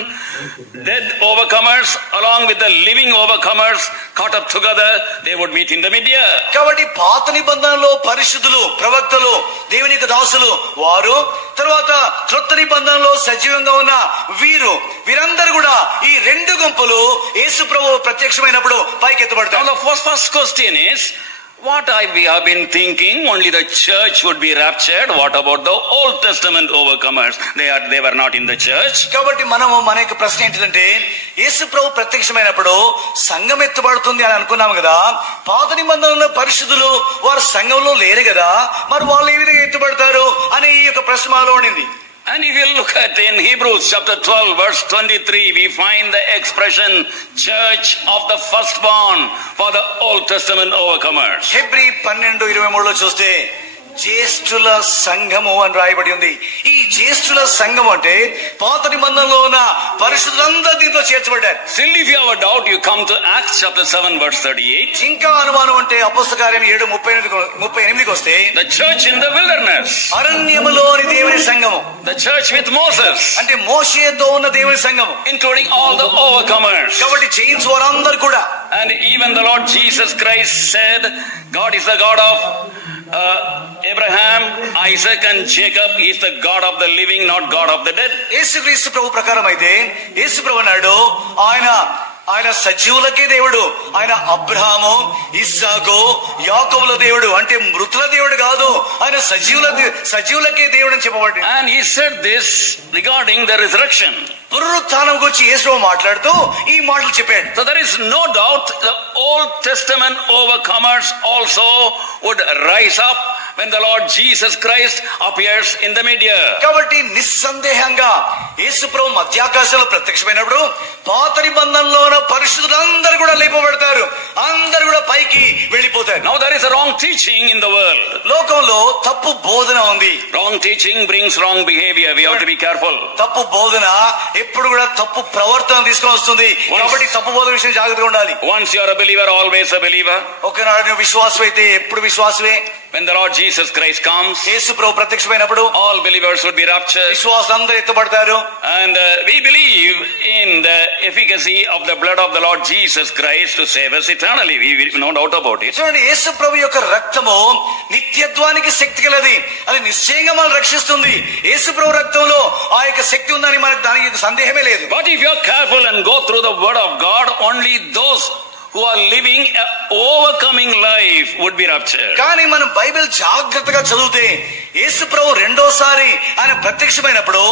dead overcomers along with the living overcomers caught up together, they would meet in the mid-year. కాబట్టి పాత నిబంధనలో పరిశుద్ధులు, ప్రవక్తలు, దేవుని యొక్క దాసులు వారు, తర్వాత క్రొత్త నిబంధనలో సజీవంగా ఉన్న వీరందరూ కూడా ఈ రెండు గుంపులు యేసు ప్రభువు ప్రత్యక్షమైనప్పుడు పైకి ఎత్తబడతారు. Now the first question is, What we have been thinking, only the church would be raptured. What about the Old Testament overcomers? They were not in the church. కాబట్టి మన యొక్క ప్రశ్న ఏంటంటే, యేసు ప్రభు ప్రత్యక్షమైనప్పుడు సంఘం ఎత్తబడుతుంది అని అనుకున్నాం కదా, పాత నిబంధనలో పరిశుద్ధులు వారు సంఘంలో లేరు కదా, మరి వాళ్ళు ఏ విధంగా ఎత్తబడతారు అనే ఈ యొక్క ప్రశ్న మాలో ఉండింది. And if you look at in Hebrews chapter 12 verse 23, we find the expression church of the firstborn for the Old Testament overcomers. హెబ్రీ 12:23లో చూస్తే జ్యేష్ఠుల సంఘము అని రాయబడి ఉంది. ఈ జ్యేష్ఠుల సంఘం అంటే పాత నిబంధనలో ఉన్న పరిశుద్ధులందరూ దీంతో చేర్చబడ్డారు. Still if you have a doubt, you come to Acts chapter 7 verse 38. ఇంకా అనుమానం అంటే అపోస్తల కార్యం 7:38కి వస్తే The church in the wilderness, అరణ్యములోని దేవుని సంఘము, the church with Moses, అంటే మోషేతో ఉన్న దేవుని సంఘము, including all the overcomers. కాబట్టి జైన్స్ వారందరూ కూడా. And even the Lord Jesus Christ said, God is the God of Abraham, Isaac and Jacob. He is the God of the living, not God of the dead. యేసుక్రీస్తు ప్రభు ప్రకారం అయితే యేసు ప్రభు అన్నాడు, ఆయన సజీవులకే దేవుడు, ఆయన అబ్రహాము, ఇస్సాకు, యాకోబుల దేవుడు, అంటే మృతుల దేవుడు కాదు, ఆయన సజీవులకే దేవుడు అని చెప్పబడింది. And he said this regarding the resurrection. పునరుత్థానం గురించి యేసు మాట్లాడుతూ ఈ మాటలు చెప్పాడు. So there is no doubt the Old Testament overcomers also would rise up when the Lord Jesus Christ appears in the media. కాబట్టి నిస్సందేహంగా యేసు ప్రభు మధ్యాకాశంలో ప్రత్యక్షమైనప్పుడు పాత నిబంధనలో ఉన్న పరిశుద్ధులందరూ కూడా లేపబడతారు, అందరూ కూడా పైకి వెళ్ళిపోతారు. Now there is a wrong teaching in the world. లోకంలో తప్పు బోధన ఉంది. Wrong teaching brings wrong behavior. We have to be careful. తప్పు బోధన ఎప్పుడు కూడా తప్పు ప్రవర్తన తీసుకొని వస్తుంది. కాబట్టి తప్పు బోధన విషయం జాగ్రత్తగా ఉండాలి. Once you are a believer, always a believer. ఒకనాడు నువ్వు విశ్వాసం అయితే ఎప్పుడు విశ్వాసమే. When the Lord Jesus Christ comes, యేసు ప్రభు ప్రత్యక్షమైనప్పుడు all believers would be raptured. విశ్వాసులందరూ ఎత్తబడతారు. And we believe in the efficacy of the blood of the Lord Jesus Christ to save us eternally. We no doubt about it. చూడండి, యేసు ప్రభు యొక్క రక్తము నిత్యత్వానికి శక్తి కలది, అది నిశ్చయంగా మనల్ని రక్షిస్తుంది. యేసు ప్రభు రక్తంలో ఆ యొక్క శక్తి ఉందని మనకు దానికి సందేహమే లేదు. But if you are careful and go through the word of God, only those who are living an overcoming life would be raptured. కానీ మనం బైబిల్ జాగ్రత్తగా చదివితే యేసు ప్రభు రెండోసారి ఆయన ప్రత్యక్షమైనప్పుడు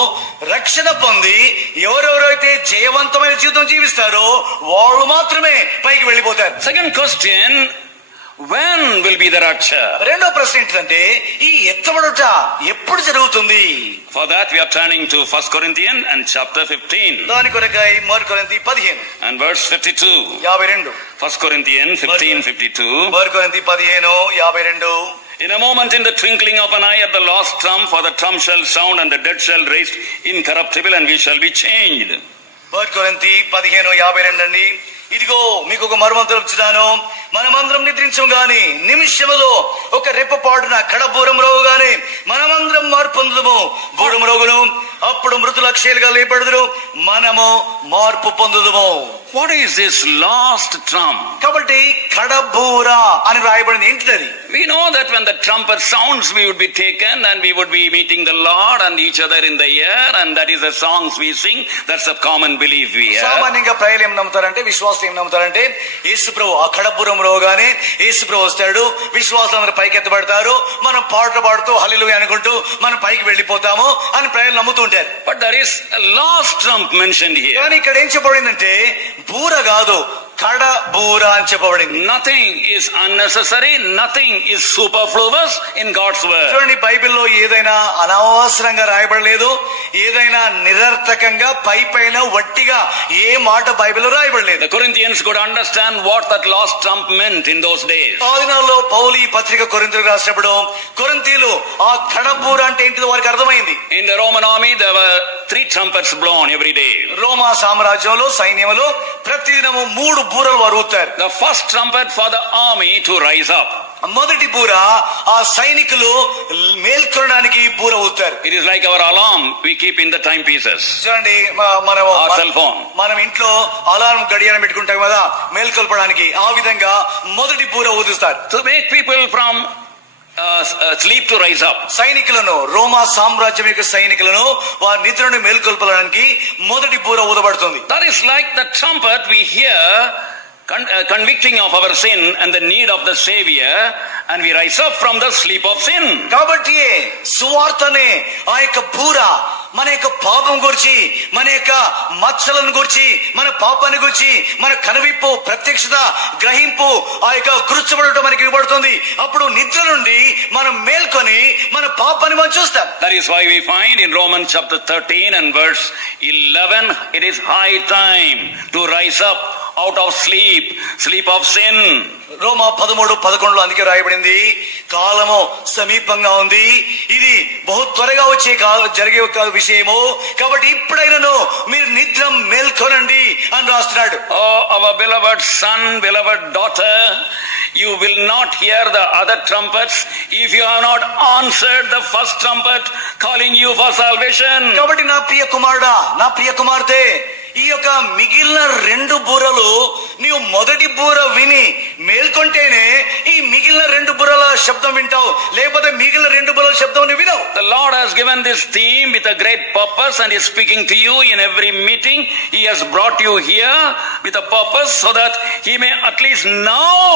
రక్షణ పొంది ఎవరెవరైతే జయవంతమైన జీవితం జీవిస్తారో వాళ్ళు మాత్రమే పైకి వెళ్ళిపోతారు. Second question, when will be the rapture? రెండో ప్రశ్న ఏంటంటే ఈ ఎత్తబడుట ఎప్పుడు జరుగుతుంది? For that we are turning to 1 Corinthians and chapter 15. దాని కొరకై 1 కొరింథీ 15 and verse 52. 52. 1 Corinthians 15:52. 1 కొరింథీ 15:52. In a moment, in the twinkling of an eye, at the last trump, for the trump shall sound and the dead shall raise incorruptible and we shall be changed. 1 కొరింథీ 15:52 అండి. ఇదిగో మీకు ఒక మర్మం తెలుపుచున్నాను, మనమందరం నిద్రించము గాని నిమిషములో ఒక రెప్పపాటున కడబూరం రోగు గాని మనమందరం మార్పు పొందుదుము, బూరం రోగును అప్పుడు మృతుల అక్షయులుగా లేపడుదురు, మనము మార్పు పొందుదుము. What is this last trump? కాబట్టి కడబూర అని రాయబడింది ఏంటిది? We know that when the trumpet sounds, we would be taken and we would be meeting the Lord and each other in the air, and that is the songs we sing. That's a common belief we have. సామాన్యంగా ప్రజలు ఏం నమ్ముతారంటే, విశ్వాసులు ఏం నమ్ముతారంటే, యేసు ప్రభు ఆ కడబూరం రోగానే యేసు ప్రభు వస్తాడు, విశ్వాసులందరూ పైకి ఎత్తబడతారు, మనం పాటలు పాడుతూ హల్లెలూయా అనుకుంటూ మనం పైకి వెళ్ళిపోతాము అని ప్రజలు నమ్ముతుంటారు. But there is a last trump mentioned here. కానీ ఇక్కడ ఏం చెప్పబడిందంటే బూర కాదు, కడబూర అని చెప్పబడింది. Nothing is unnecessary, nothing is superfluous in God's word. చూడండి, బైబిల్లో ఏదైనా అనవసరంగా రాయబడలేదు, ఏదైనా నిరర్థకంగా పైన వట్టిగా ఏ మాట బైబిల్లో రాయబడలేదు. The Corinthians could understand what that last trump meant in those days. ఆ దినాల్లో పౌలు ఈ పత్రిక కొరింథీయులకు రాసినప్పుడు కొరింథీయులు ఆ కడబూర అంటే ఏంటిదో వారికి అర్థమైంది. In the Roman army there were 3 trumpets blown every day. రోమా సామ్రాజ్యంలో సైన్యంలో ప్రతిదినము 3 బూరలు వారు ఊతారు. The first trumpet for the army to rise up. మొదటి బూర ఆ సైనికులు మేల్కొనడానికి బూర ఊతారు. It is like our alarm we keep in the timepieces. చూడండి, Our cell phone. మనం ఇంట్లో అలారం గడియారం పెట్టుకుంటాం కదా మేల్కొల్పడానికి, ఆ విధంగా మొదటి బూర ఊదుస్తారు. To make people from sleep to rise up. సైనికులను, రోమా సామ్రాజ్యం యొక్క సైనికులను వారి నిద్రను మేల్కొల్పడానికి మొదటి బూర ఊదబడుతుంది. That is like the trumpet we hear convicting of our sin and the need of the Savior, and we rise up from the sleep of sin. కాబట్టి సువార్తనే ఆ యొక్క బూర మన యొక్క పాపం గురించి, మన యొక్క మచ్చలను గురించి, మన పాపాన్ని గురించి, మన కనువిప్పు, ప్రత్యక్షత, గ్రహింపు, ఆ యొక్క గుర్చబడటం మనకి ఇవ్వబడుతుంది. అప్పుడు నిద్ర నుండి మనం మేల్కొని మన పాపాన్ని మనం చూస్తాం. That is why we find in Romans chapter 13 and verse 11, it is high time to rise up out of sleep of sin. రోమా 13:11 అందుకే రాయబడింది, కాలము సమీపంగా ఉంది, ఇది బహు త్వరగా వచ్చే జరిగే విషయము, కాబట్టి ఇప్పుడైనాను మీరు నిద్ర మేల్కొనండి అని రాస్తున్నాడు. Oh, our beloved son, beloved daughter, you will not hear the other trumpets if you have not answered the first trumpet calling you for salvation. కాబట్టి నా ప్రియ కుమారుడా, నా ప్రియ కుమార్తె, ఈ యొక్క మిగిలిన 2 బూరలు నీవు మొదటి బూర విని మేల్కొంటేనే ఈ మిగిలిన 2 బూరల శబ్దం వింటావు, లేకపోతే మిగిలిన 2 బూరల శబ్దం నువ్వు వినవు. The Lord has given this theme with a great purpose and is speaking to you in every meeting. He has brought you here with a purpose so that He may at least now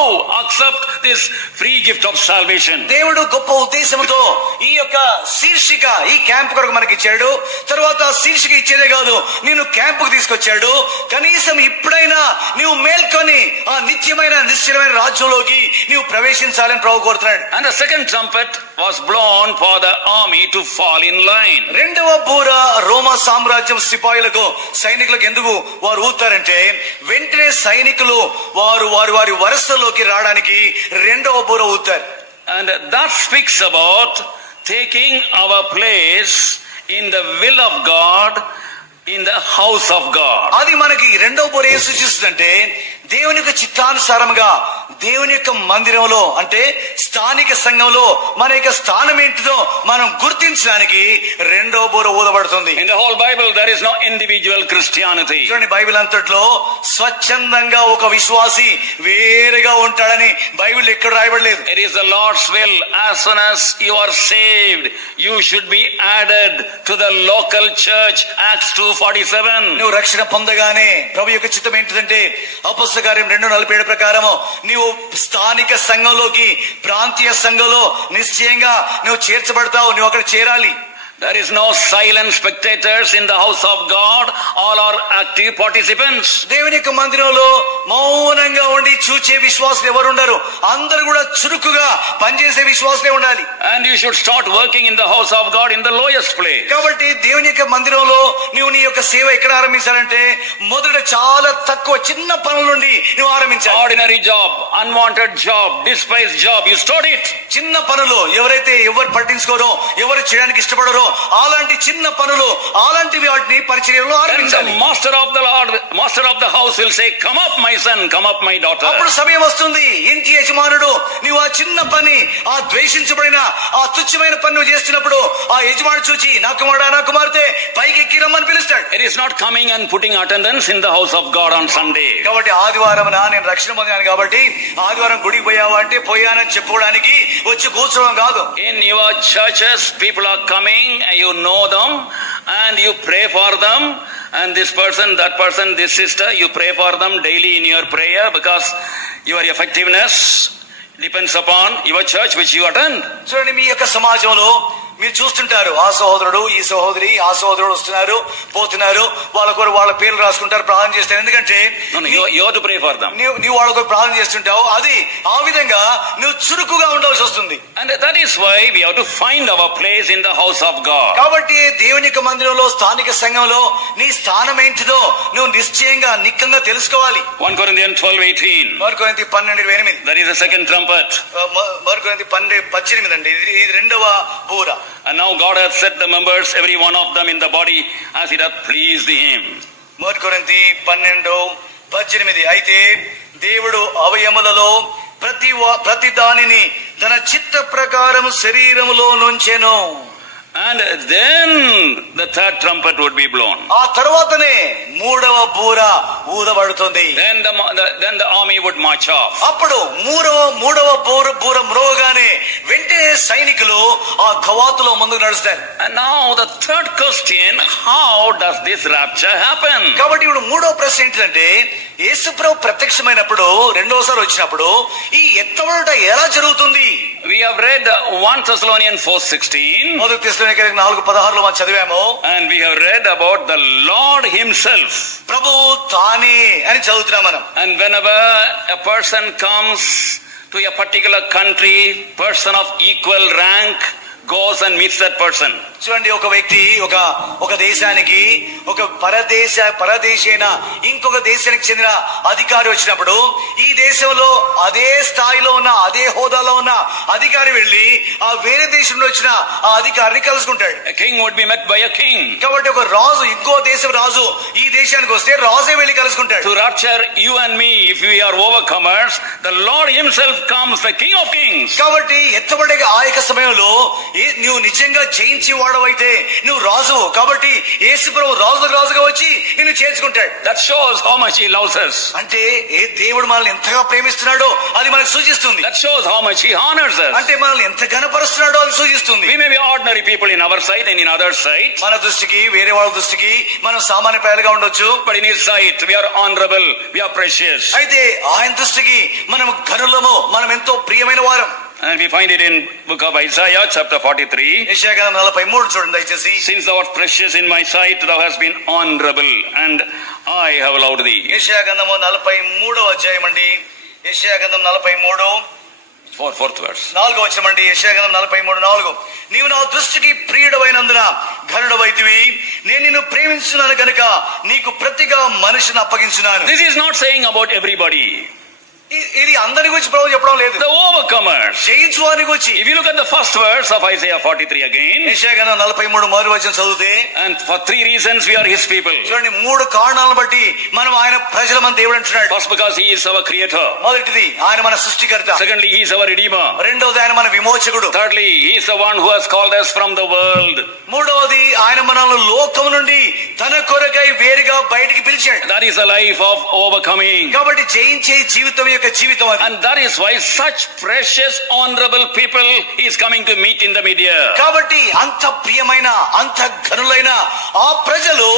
accept this free gift of salvation. దేవుడు గొప్ప ఉద్దేశంతో ఈ యొక్క శీర్షిక ఈ క్యాంప్ కొరకు మనకి ఇచ్చాడు. తర్వాత శీర్షిక ఇచ్చేదే కాదు, నేను క్యాంపుకు తీసుకొచ్చాడు. కనీసం ఇప్పుడైనా నువ్వు మేల్కొని ఆ నిత్యమైన నిశ్చలమైన రాజ్యంలోకి నువ్వు ప్రవేశించాలని ప్రభు కోరుతున్నాడు. And the second trumpet was blown for the army to fall in line. రెండవ బూర రోమా సామ్రాజ్యం సిపాయిలకు, సైనికులకు ఎందుకు వారు ఊతారంటే, వెంటనే సైనికులు వారి వరుసలోకి రావడానికి రెండవ బూర ఊతారు. And that speaks about taking our place in the will of God, in the house of God. అది మనకి రెండవ బూర ఏం సూచిస్తుందంటే, దేవుని యొక్క చిత్తానుసారంగా దేవుని యొక్క మందిరంలో, అంటే స్థానిక సంఘంలో మన యొక్క స్థానం ఏంటిదో మనం గుర్తించడానికి రెండవ బూర ఊదబడుతుంది. In the whole Bible there is no individual Christianity. చూడండి, బైబిల్ అంతట్లో స్వచ్ఛందంగా ఒక విశ్వాసి వేరుగా ఉంటాడని బైబిల్ ఎక్కడ రాయబడలేదు. It is the Lord's will, as soon as you are saved, you should be added to the local church. Acts 2:47. నువ్వు రక్షణ పొందగానే ప్రభు యొక్క చిత్తం ఏంటిదంటే, అపొస్తలుల కార్యం 2:47 ప్రకారము నీవు స్థానిక సంఘంలోకి, ప్రాంతీయ సంఘంలో నిశ్చయంగా నువ్వు చేర్చబడతావు, నువ్వు అక్కడ చేరాలి. There is no silent spectators in the house of God. All are active participants. దేవుని యొక్క మందిరంలో మౌనంగా ఉండి చూచే విశ్వాసులు ఎవరు ఉండరు, అందరూ కూడా చురుకుగా పనిచేసే విశ్వాసులే ఉండాలి. And you should start working in the house of God in the lowest place. కాబట్టి దేవుని యొక్క మందిరంలో నీవు నీ యొక్క సేవ ఎక్కడ ఆరంభించాలంటే, మొదట చాలా తక్కువ చిన్న పనుల నుండి నువ్వు ఆరంభించాలి. Ordinary job, unwanted job, despised job, you start it. చిన్న పనులు ఎవరైతే ఎవరు పట్టించుకోరో, ఎవరు చేయడానికి ఇష్టపడరో అలాంటి చిన్న పనులు, అలాంటి వాటిని పరిచర్యలో ఆరంభించాలి. Master of the house will say, come up my son, come up my daughter. అప్పుడు సమయం వస్తుంది, ఇంటి యజమానుడు నీవు ఆ చిన్న పని, ఆ ద్వేషించబడిన ఆ తుచ్చమైన పని నువ్వు చేస్తున్నప్పుడు ఆ యజమానుడు చూచి, నా కుమారుడా, నా కుమార్తె పైకి ఎక్కి రమ్మని పిలుస్తాడు. It is not coming and putting attendance in the house of God on Sunday. కాబట్టి ఆదివారం నేను రక్షణ పొందాను కాబట్టి ఆదివారం గుడికి పోయావా అంటే పోయానని చెప్పుకోవడానికి వచ్చి కూర్చోవడం కాదు. In your churches people are coming and you know them and you pray for them, and this person, that person, this sister, you pray for them daily in your prayer, because your effectiveness depends upon your church which you attend. చూడండి, మీ యొక్క సమాజంలో మీరు చూస్తుంటారు, ఆ సహోదరుడు, ఈ సహోదరి, ఆ సహోదరుడు వస్తున్నారు పోతున్నారు, వాళ్ళ కొరకు వాళ్ళ పేర్లు రాసుకుంటారు, ప్రార్థన చేస్తారు. ఎందుకంటే you have to pray for them. నీవు వాళ్ళ కొరకు ప్రార్థన చేస్తుంటావు. అది ఆ విధంగా నువ్వు చురుకుగా ఉండాల్సి వస్తుంది. And that is why we have to find our place in the house of God. కాబట్టి దేవుని యొక్క మందిరంలో, స్థానిక సంఘంలో నీ స్థానం ఏంటిదో నువ్వు నిశ్చయంగా నిక్కంగా తెలుసుకోవాలి. 1 Corinthians 12:18. 1 Corinthians 12:28. That is the second trumpet. 1 Corinthians 12:18 అండి, ఇది రెండవ బూర. And now God has set the members, every one of them in the body as it hath pleased him. 1 Corinthians 12:18. అయితే దేవుడు అవయములలో ప్రతి దానిని తన చిత్త ప్రకారం శరీరములో నుంచెను. And then the third trumpet would be blown. ఆ తర్వాతనే మూడవ బూర ఊదబడుతుంది. Then the army would march off. అప్పుడు మూడవ బూర మ్రోగానే వెంటనే సైనికులు ఆ కవాతులో ముందుకు నడుస్తారు. And now the third question, how does this rapture happen? కాబట్టి ఇప్పుడు మూడో ప్రశ్న ఏంటంటే, యేసుప్రభు ప్రత్యక్షమైనప్పుడు రెండోసారి వచ్చినప్పుడు ఈ ఎత్తబడుట ఎలా జరుగుతుంది? We have read 1 Thessalonians 4:16. మొదటి తెస్సలోనికైయులకు 4:16 మనం చదివాము. And we have read about the Lord himself. ప్రభువు తానే అని చదువుతున్నాం మనం. And whenever a person comes to a particular country, person of equal rank goes and meets that person. చూడండి, ఒక వ్యక్తి ఒక దేశానికి ఒక పరదేశైన ఇంకొక దేశానికి చెందిన అధికారి వచ్చినప్పుడు ఈ దేశంలో అదే స్థాయిలో ఉన్న అదే హోదాలో ఉన్న అధికారి వెళ్లి ఆ వేరే దేశంలో వచ్చిన ఆ అధికారిని కలుసుకుంటాడు. A king would be met by a king. కాబట్టి ఒక రాజు ఇంకో దేశం రాజు ఈ దేశానికి వస్తే రాజే వెళ్లి కలుసుకుంటాడు. To rapture you and me, if we are overcomers, the Lord himself comes, the King of Kings. కాబట్టి ఎత్తబడే ఆ యొక్క సమయంలో నువ్వు నిజంగా జయించి వాడవైతే నువ్వు రాజువు. కాబట్టి యేసుప్రభు రాజుగా వచ్చి నిన్ను చేర్చుకుంటాడు. That shows how much he loves us. అంటే దేవుడు మనల్ని ఎంతగా ప్రేమిస్తున్నాడో అది మనకు సూచిస్తుంది. That shows how much he honors us. అంటే మనల్ని ఎంత ఘనపరుస్తున్నాడో అది సూచిస్తుంది. We may be ordinary people in our sight and in other sight. మన దృష్టికి వేరే వాళ్ళ దృష్టికి మనం సామాన్య ప్రజలుగా ఉండొచ్చు. But in his sight we are honorable, we are precious. అయితే ఆయన దృష్టికి మనం ఘనులము, మనం ఎంతో ప్రియమైన వారం. And we find it in book of Isaiah chapter 43. యెషయాగ్రంథం 43 చూడండి దయచేసి. Since thou art precious in my sight, thou hast been honorable, and I have loved thee. యెషయాగ్రంథం 43వ అధ్యాయం అండి. యెషయాగ్రంథం 43 fourth verse. 4వ వచనం అండి. యెషయాగ్రంథం 43:4. నీవు నా దృష్టికి ప్రియుడవైనందున ఘనుడవైతివి, నేను నిన్ను ప్రేమించున్నాను కనుక నీకు ప్రతిగా మనిషిని అప్పగించున్నాను. This is not saying about everybody. ఇది అందరి గురించి ప్రభు చెప్పడం లేదు. The overcomers. జయించు వారి గురించి. If you look at the first verse of Isaiah 43 again, యెషయాగ్రంథం 43 మొదటి వచనం చదివితే, and for 3 reasons we are his people. చూడండి, 3 కారణాలను బట్టి మనం ఆయన ప్రజలమని దేవుడు అంటున్నాడు. First, because he is our creator. మొదటిది ఆయన మన సృష్టికర్త. Secondly, he is our redeemer. రెండవది ఆయన మన విమోచకుడు. Thirdly, he is the one who has called us from the world. మూడవది ఆయన మనల్ని లోకం నుండి తన కొరకై వేరుగా బయటికి పిలిచాడు. That is a life of overcoming. కాబట్టి జయించే జీవితం యొక్క జీవితం అది. And that is why such precious honorable people is coming to meet in the media. కాబట్టి అంత ప్రియమైన అంత ఘనులైన ఆ ప్రజలు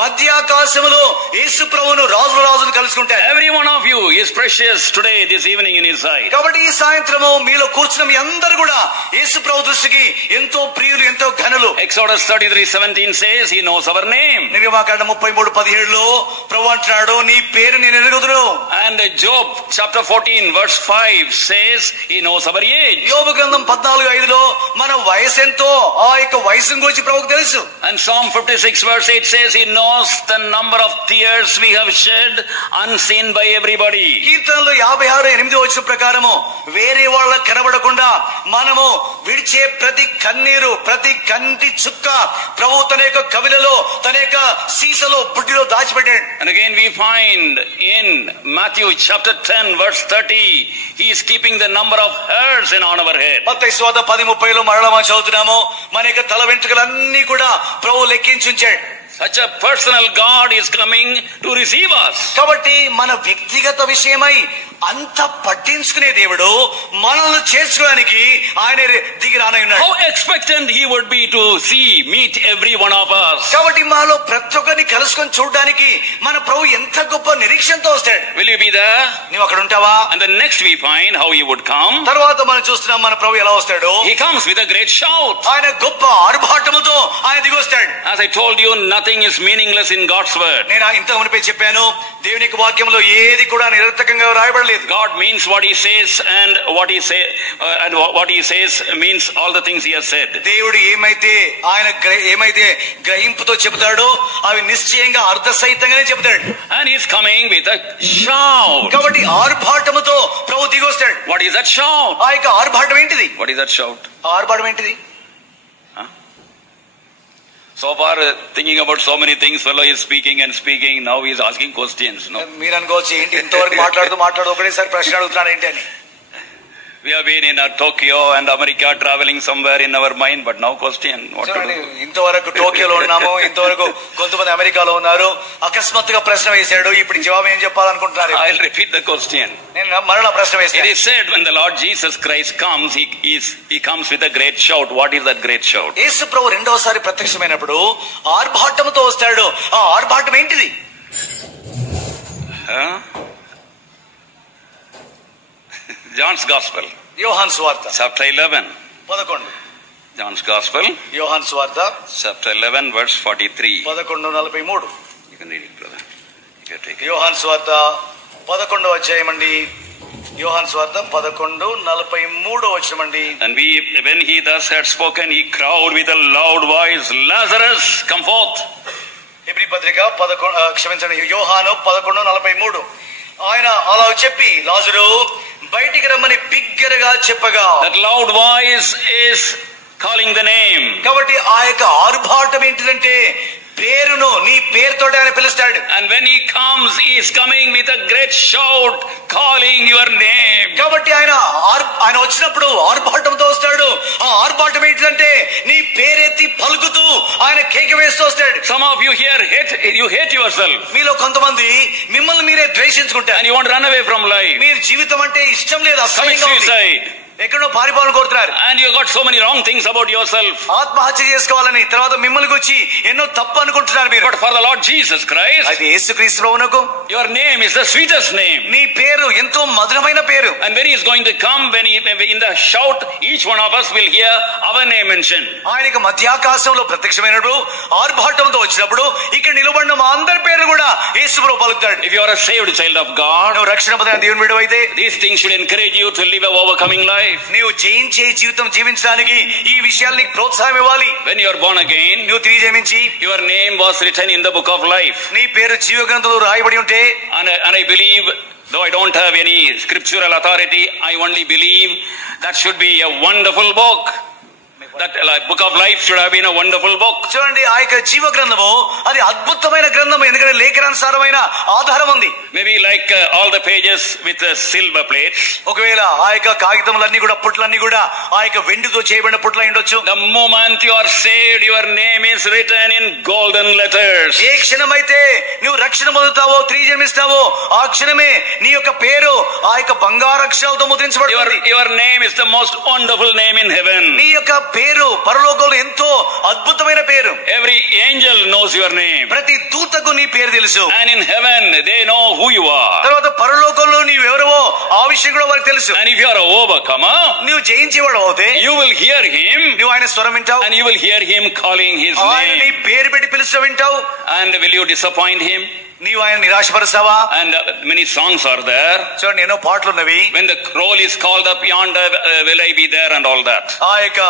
మధ్యాకాశములో యేసుప్రభువును రాజును కలుసుకుంటారు. Every one of you is precious today, this evening in his sight. కాబట్టి ఈ సాయంత్రము మీలో కూర్చున్న మీ అందరూ కూడా యేసుప్రభు దృష్టికి ఎంతో ప్రియులు, ఎంతో ఘనులు. Exodus 33:17 says he knows our name. నిర్గమకాండం 33:17 ప్రభు అంటున్నాడు, నీ పేరు నేను ఎరుగుదును. And Job chapter 14 verse 5 says he knows our age. యోబు గ్రంథం 14:5 మన వయసు ఎంతో ఆ యొక్క వయసును గురించి ప్రభువుకు తెలుసు. And Psalm 56 verse 8 says he knows the number of tears we have shed unseen by everybody. కీర్తనలు 56:8 వచ్చిన ప్రకారము వేరే వాళ్ళకి కనబడకుండా మనము విడిచే ప్రతి కన్నీరు, ప్రతి కంటి చుక్క ప్రభువు తన యొక్క కవిలలో, తన యొక్క సీసలో, పుట్టిలో దాచిపెట్టాడు. And again we find in Matthew chapter 10 verse 30 he is keeping the number of hairs in on our head. మత్తయి సువార్త 10:30 మరలా మనం చదువుతున్నాము, మన యొక్క తల వెంట్రుకలన్నీ కూడా ప్రభువు లెక్కించి ఉంచాడు. Such a personal God is coming to receive us. కాబట్టి మన వ్యక్తిగత విషయమై అంత పట్టించుకునే దేవుడు మనల్ని చేర్చుకోవడానికి ఆయన దిగి రానయ్యున్నాడు. How expectant he would be to meet every one of us. కాబట్టి మనలో ప్రతి ఒక్కరిని కలుసుకొని చూడడానికి మన ప్రభు ఎంత గొప్ప నిరీక్షణతో వస్తాడు. Will you be there? నీవు అక్కడ ఉంటావా? And the next we find how he would come. తర్వాత మనం చూస్తున్నాం మన ప్రభు ఎలా వస్తాడు. He comes with a great shout. ఆయన గొప్ప ఆర్భాటముతో ఆయన దిగి వస్తాడు. As I told you, nothing is meaningless in God's word. నేను ఇంత మునిపే చెప్పాను, దేవుని యొక్క వాక్యంలో ఏది కూడా నిరర్థకంగా రాయబడలేదు. God means what he says, and what he says means all the things he has said. దేవుడు ఏమైతే గ్రహింపుతో చెబుతాడో అవి నిశ్చయంగా అర్థసహితంగానే చెబుతాడు. And he is coming with a shout. కాబట్టి ఆర్భాటముతో ప్రభు దిగి వస్తాడు. What is that shout? ఆ యొక్క ఆర్భాటం ఏంటిది? What is that shout? ఆర్భాటం ఏంటిది? So far thinking about so many things, fellow is speaking, now he is asking questions. No, మీరు అనుకోవచ్చు ఏంటి ఇంతవరకు మాట్లాడుతూ ఒకటేసారి ప్రశ్న అడుగుతున్నాను ఏంటి అని. We have been in Tokyo and America traveling somewhere in our mind, but now question what to do. ఇంతవరకు టోక్యోలో ఉన్నాము, ఇంతవరకు కొంతమంది అమెరికాలో ఉన్నారు. అకస్మాత్తుగా ప్రశ్న వేశాడు, ఇప్పుడు జవాబు ఏం చెప్పాలనుకుంటున్నారు? I'll repeat the question. నేను మరలా ప్రశ్న వేశాను. It is said when the Lord Jesus Christ comes, he comes with a great shout. What is that great shout? యేసు ప్రభు రెండోసారి ప్రత్యక్షమైనప్పుడు ఆర్భాటంతో వస్తాడు. ఆ ఆర్భాటం ఏంటిది? John's Gospel. యోహాను సువార్త Chapter 11. 11. John's Gospel. యోహాను సువార్త Chapter 11 verse 43. 11:43. You can read it, brother. You can take it. యోహాను సువార్త 11వ అధ్యాయం అండి. యోహాను సువార్త 11:43 And when he thus had spoken, he cried with a loud voice, Lazarus, come forth. Hebrew పత్రిక యోహాను 11:43. ఆయన అలా చెప్పి లాజరు బయటికి రమ్మని బిగ్గరగా చెప్పగా, that loud voice is calling the name. కాబట్టి ఆ యొక్క ఆర్భాటం ఏంటిదంటే పేరును, నీ పేరుతోటి ఆయన పిలుస్తాడు. And when he comes, he is coming with a great shout calling your name. కాబట్టి ఆయన వచ్చినప్పుడు ఆర్భాటంతో వస్తాడు. ఆ ఆర్భాటం ఏంటిదంటే నీ పేరెత్తి పలుకుతూ ఆయన కేక వేస్తూ వస్తాడు. Some of you here hate yourself. మీలో కొంతమంది మిమ్మల్ని మీరే ద్వేషించుకుంటారు. And you want to run away from life. మీరు జీవితం అంటే ఇష్టం లేదు, Commit suicide. ఎక్కడో పారిపోవాలని కోరుతున్నారు. And you got so many wrong things about yourself. ఆత్మహత్య చేసుకోవాలని, తర్వాత మిమ్మల్ని గురించి ఎన్నో తప్పు అనుకుంటున్నారు మీరు. But for the Lord Jesus Christ, అయితే యేసుక్రీస్తు ప్రభువునకు your name is the sweetest name. నీ పేరు ఎంతో మధురమైన పేరు. And when he is going to come, when in the shout, each one of us will hear our name mentioned. ఆయనకు మధ్యాకాశంలో ప్రత్యక్షమైనప్పుడు ఆర్భాటంతో వచ్చినప్పుడు ఇక్కడ నిలబడిన మా అందరి పేరు కూడా యేసు ప్రభు పలుకుతాడు. If you are a saved child of God, నువ్వు రక్షణ పొందిన దేవుని బిడ్డవైతే these things should encourage you to live a overcoming life. నీవు జయించే జీవితం జీవించడానికి ఈ విషయాలు నీకు ప్రోత్సాహం ఇవ్వాలి. When you are born again, నువ్వు తిరిగి జన్మించి your name was written in the book of life. నీ పేరు జీవ గ్రంథంలో రాయబడి ఉంటే, and I believe, though I don't have any scriptural authority, I only believe that should be a wonderful book. That book of life should have been a wonderful book. చూడండి, ఆ యొక్క జీవ గ్రంథము అది అద్భుతమైన గ్రంథము, ఎందుకంటే లేఖనానుసారమైన ఆధారం ఉంది. Maybe like all the pages with silver plates. ఒకవేళ ఆ యొక్క కాగితములన్నీ కూడా, పుట్లన్నీ కూడా ఆ యొక్క వెండితో చేయబడిన పుట్ల ఉండొచ్చు. The moment you are saved, your name is written in golden letters. ఏ క్షణమైతే నువ్వు రక్షణ పొందుతావో, తిరిగి జన్మిస్తావో, ఆ క్షణమే నీ యొక్క పేరు ఆ యొక్క బంగారు అక్షరాలతో ముద్రించబడుతుంది. Your name is the most wonderful name in heaven. నీ యొక్క పేరు పరలోకంలో ఎంతో అద్భుతమైన పేరు. Every angel knows your name. ప్రతి దూతకు నీ పేరు తెలుసు. And in heaven they know who you are. తర్వాత పరలోకంలో నీవు ఎవరో ఆ విషయం కూడా వారికి తెలుసు. And if you are an overcomer, నీవు జయించేవాడు అవుతే you will hear him. నువ్వు ఆయన స్వరం వింటావు. And you will hear him calling his ఆయన నీ name. పేరు పెట్టి పిలుస్తూ వింటావు. And will you disappoint him? నీవు ఆయన నిరాశపరుస్తావా? And many songs are there. చూడండి, ఎన్నో పాటలు ఉన్నవి. When the roll is called up yonder, will I be there and all that. ఆ యొక్క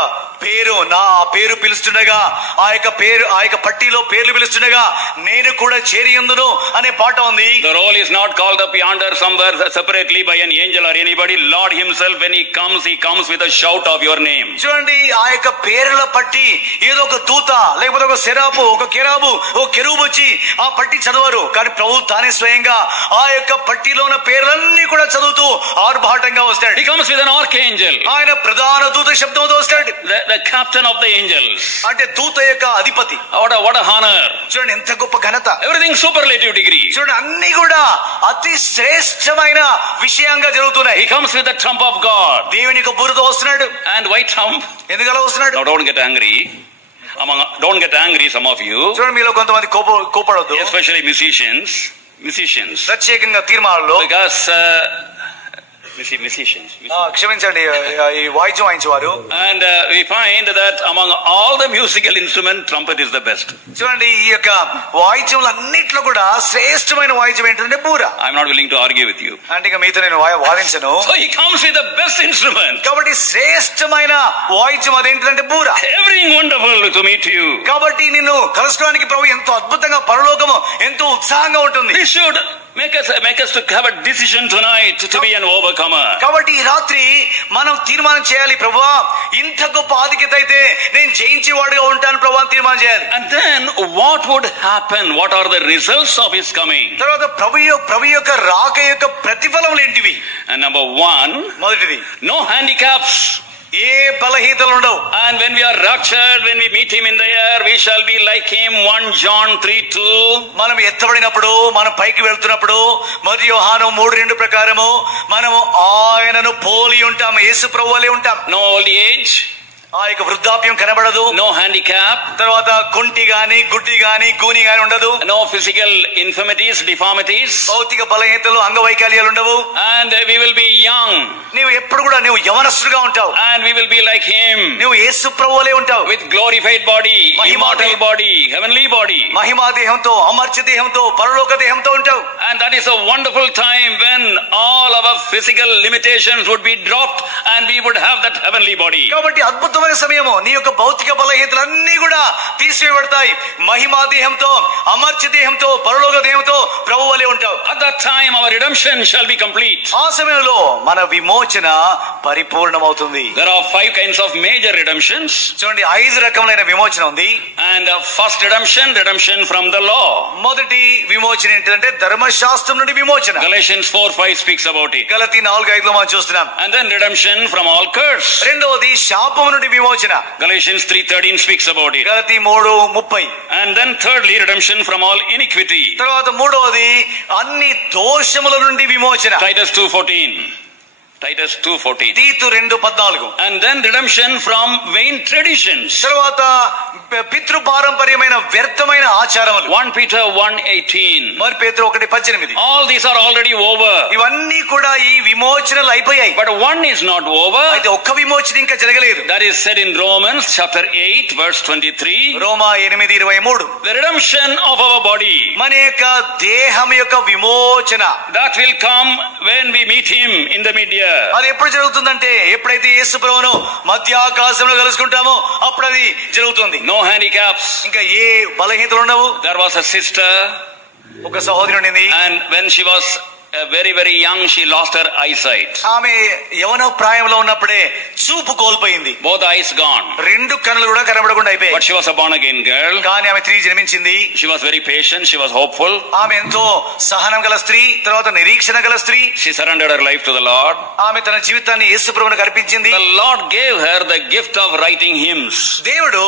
పేరు, నా పేరు పిలుస్తుండగా, ఆ యొక్క పేరు, ఆ యొక్క పట్టీలో పేర్లు పిలుస్తుండగా నేను కూడా చేరియందును అనే పాట ఉంది. The roll is not called up yonder somewhere separately by an angel or anybody. Lord himself, when he comes with a shout of your name. చూడండి, ఆ యొక్క పేర్ల పట్టి ఏదో ఒక దూత లేకపోతే ఒక సెరాపు, ఒక కెరాబు, ఒక కెరూబు వచ్చి ఆ పట్టి చదవరు. కానీ ప్రభు తానే స్వయంగా ఆ యొక్క పట్టిలో ఉన్న పేర్లన్నీ కూడా చదువుతూ ఆర్భాటంగా వస్తాడు. He comes with an archangel. ఆయన ప్రధాన దూత శబ్దంతో వస్తాడు. The captain of the angels. అంటే దూత యొక్క అధిపతి. What a honor. చూడండి, ఎంత గొప్ప ఘనత. Everything superlative degree. చూడండి, అన్ని కూడా అతి శ్రేష్టమైన విషయంగా జరుగుతున్నాయి. He comes with the trump of God. దేవుని యొక్క బూరతో వస్తున్నాడు. And white trump. ఎందుకలా వస్తున్నాడు? Now don't get angry. Don't get angry, some of you. చూడండి, మీలో కొంతమంది కోపడొద్దు. Especially musicians. ప్రత్యేకంగా తీర్మానాల్లో. Because musicians. క్షమించండి, ఈ వాయిద్యం వాయించేవారు. And we find that among all the musical instruments, trumpet is the best. చూడండి, ఈ యొక్క వాయిద్యములన్నిట్లో కూడా శ్రేష్టమైన వాయిద్యం ఏంటంటే బూర. I'm not willing to argue with you. అంటే ఇక మీతో నేను వాదించను. So he comes with the best instrument. కాబట్టి శ్రేష్టమైన వాయిద్యం అదేంటంటే బూర. Everything wonderful to meet you. కాబట్టి నిన్ను కలుసుకోవడానికి ప్రభు ఎంతో అద్భుతంగా, పరలోకము ఎంతో ఉత్సాహంగా ఉంటుంది. This should Make us to have a decision tonight to be an overcomer. కాబట్టి ఈ రాత్రి మనం తీర్మానం చేయాలి, ప్రభువా ఇంత గొప్ప ఆధిక్యత అయితే నేను జయించేవాడుగా ఉంటాను ప్రభువా అని తీర్మానం చేయాలి. And then what would happen? What are the results of his coming? తర్వాత ప్రభు యొక్క రాక యొక్క ప్రతిఫలములు ఏంటివి? And number 1, మొదటిది, no handicaps. ఏ బలహీనతలు ఉండవు. And when we are raptured, when we meet him in the air, we shall be like him. 1 John 3:2. మనం ఎత్తబడినప్పుడు, మనం పైకి వెళ్తున్నప్పుడు, మొదటి యోహాను 3:2 ప్రకారము మనము ఆయనను పోలి ఉంటాం, యేసు ప్రభువులే ఉంటాం. No old age, ఆ యొక్క వృద్ధాప్యం కనబడదు. no handicap, తర్వాత కుంటి గాని గుడ్డి గాని గూని గాని ఉండదు. no physical infirmities, deformities, భౌతిక బలహీనతలు, అంగవైకల్యాలు ఉండవు. and we will be young. నీవు ఎప్పుడు కూడా నువ్వు యవనస్తుడుగా ఉంటావు. And we will be like him, నువ్వు యేసు ప్రభువులే ఉంటావు. with glorified body, immortal body, heavenly body. మహిమా దేహంతో, అమర్త్య దేహంతో, పరలోక దేహంతో ఉంటావు. And that is a wonderful time when all our physical limitations would be dropped and we would have that heavenly body. కాబట్టి అద్భుతమైన సమయము, నీ యొక్క భౌతిక బలహీనతలన్నీ కూడా తీసివేయబడతాయి. మహిమా దేహంతో, అమర్త్య దేహంతో, పరలోక దేహంతో ప్రభువులే ఉంటావు. At that time our redemption shall be complete. ఆ సమయంలో మన విమోచన పరిపూర్ణమవుతుంది. There are 5 kinds of major redemptions. చూడండి, 5 రకములైన విమోచన ఉంది. And first redemption from the law. మొదటి విమోచన ఏంటంటే ధర్మశాస్త్రం నుండి విమోచన. Galatians 4:5 speaks about it. గలతీ 4:5 మనం చూస్తున్నాం. And then redemption from all curse. రెండవది శాపం నుండి విమోచన. Galatians 3:13 speaks about it. గలతీ 3:30. And then thirdly redemption from all iniquity. తర్వాత మూడవది అన్ని దోషముల నుండి విమోచన. Titus 2:14. తీతు 2:14. And then redemption from vain traditions. తర్వాత పితృ పారంపర్యమైన వ్యర్థమైన ఆచారములు. 1 Peter 1:18. మరి పేతురు 1:18. All these are already over. ఇవన్నీ కూడా ఈ విమోచనలు అయిపోయాయి. But one is not over. అయితే ఒక్క విమోచన ఇంకా జరగలేదు. That is said in Romans chapter 8 verse 23. Roma 8:23. The redemption of our body. మన యొక్క దేహం యొక్క విమోచన. That will come when we meet him in the mid-year. అది ఎప్పుడు జరుగుతుందంటే ఎప్పుడైతే యేసు ప్రభువును మధ్య ఆకాశంలో కలుసుకుంటామో అప్పుడు అది జరుగుతుంది. No handicaps. ఇంకా ఏ బలహీనతలు ఉండవు. There was a sister, ఒక సహోదరి ఉండింది. and when she was very young she lost her eyesight. ఆమె యవన ప్రాయంలో ఉన్నప్పుడే చూపు కోల్పోయింది. Both eyes gone. 2 కన్నులు కూడా కనబడకుండా అయిపోయాయి. But she was a born again girl. కానీ ఆమె తిరిగి జన్మించింది. She was very patient, she was hopeful. ఆమె ఎంతో సహనం గల స్త్రీ, తర్వాత నిరీక్షణ గల స్త్రీ. She surrendered her life to the Lord. ఆమె తన జీవితాన్ని యేసు ప్రభువునికి అర్పించింది. The Lord gave her the gift of writing hymns. దేవుడు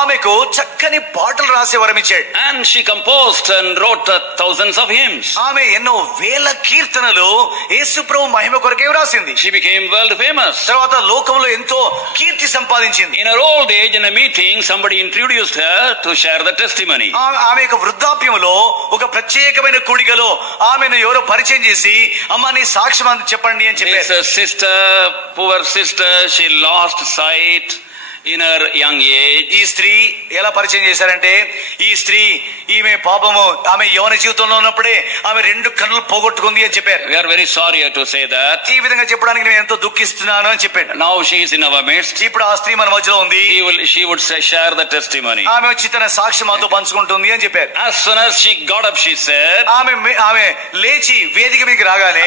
ఆమెకు చక్కని పాటలు రాసే వరం ఇచ్చాడు. And she composed and wrote thousands of hymns. ఆమె ఎన్నో వేల కీర్తనలు యేసు ప్రభు మహిమ కొరకే రాసింది. She became world famous. తర్వాత లోకంలో ఎంతో కీర్తి సంపాదించింది. In her old age, in a meeting, somebody introduced her to share the testimony. ఆమె యొక్క వృద్ధాప్యంలో ఒక ప్రత్యేకమైన కూడికలో ఆమెను ఎవరో పరిచయం చేసి, అమ్మ నీ సాక్ష్యం చెప్పండి అని చెప్పారు. This sister, poor sister, she lost sight in her young age. ఈ స్త్రీ ఎలా పరిచయం చేశారంటే, ఈ స్త్రీ ఈమె పాపము ఆమె యవన జీవితంలో ఉన్నప్పుడే ఆమె 2 కన్నులు పోగొట్టుకుంది అని చెప్పారు. We are very sorry to say that. ఈ విధంగా చెప్పడానికి నేను ఎంతో దుఃఖిస్తున్నాను అని చెప్పాడు. Now she is in our midst. ఇప్పుడు ఆ స్త్రీ మన మధ్యలో ఉంది. She would say, share the testimony. ఆమె వచ్చి తన సాక్ష్యం మాతో పంచుకుంటుంది అని చెప్పారు. As soon as she got up, she said, ఆమె లేచి వేదిక మీదకి రాగానే,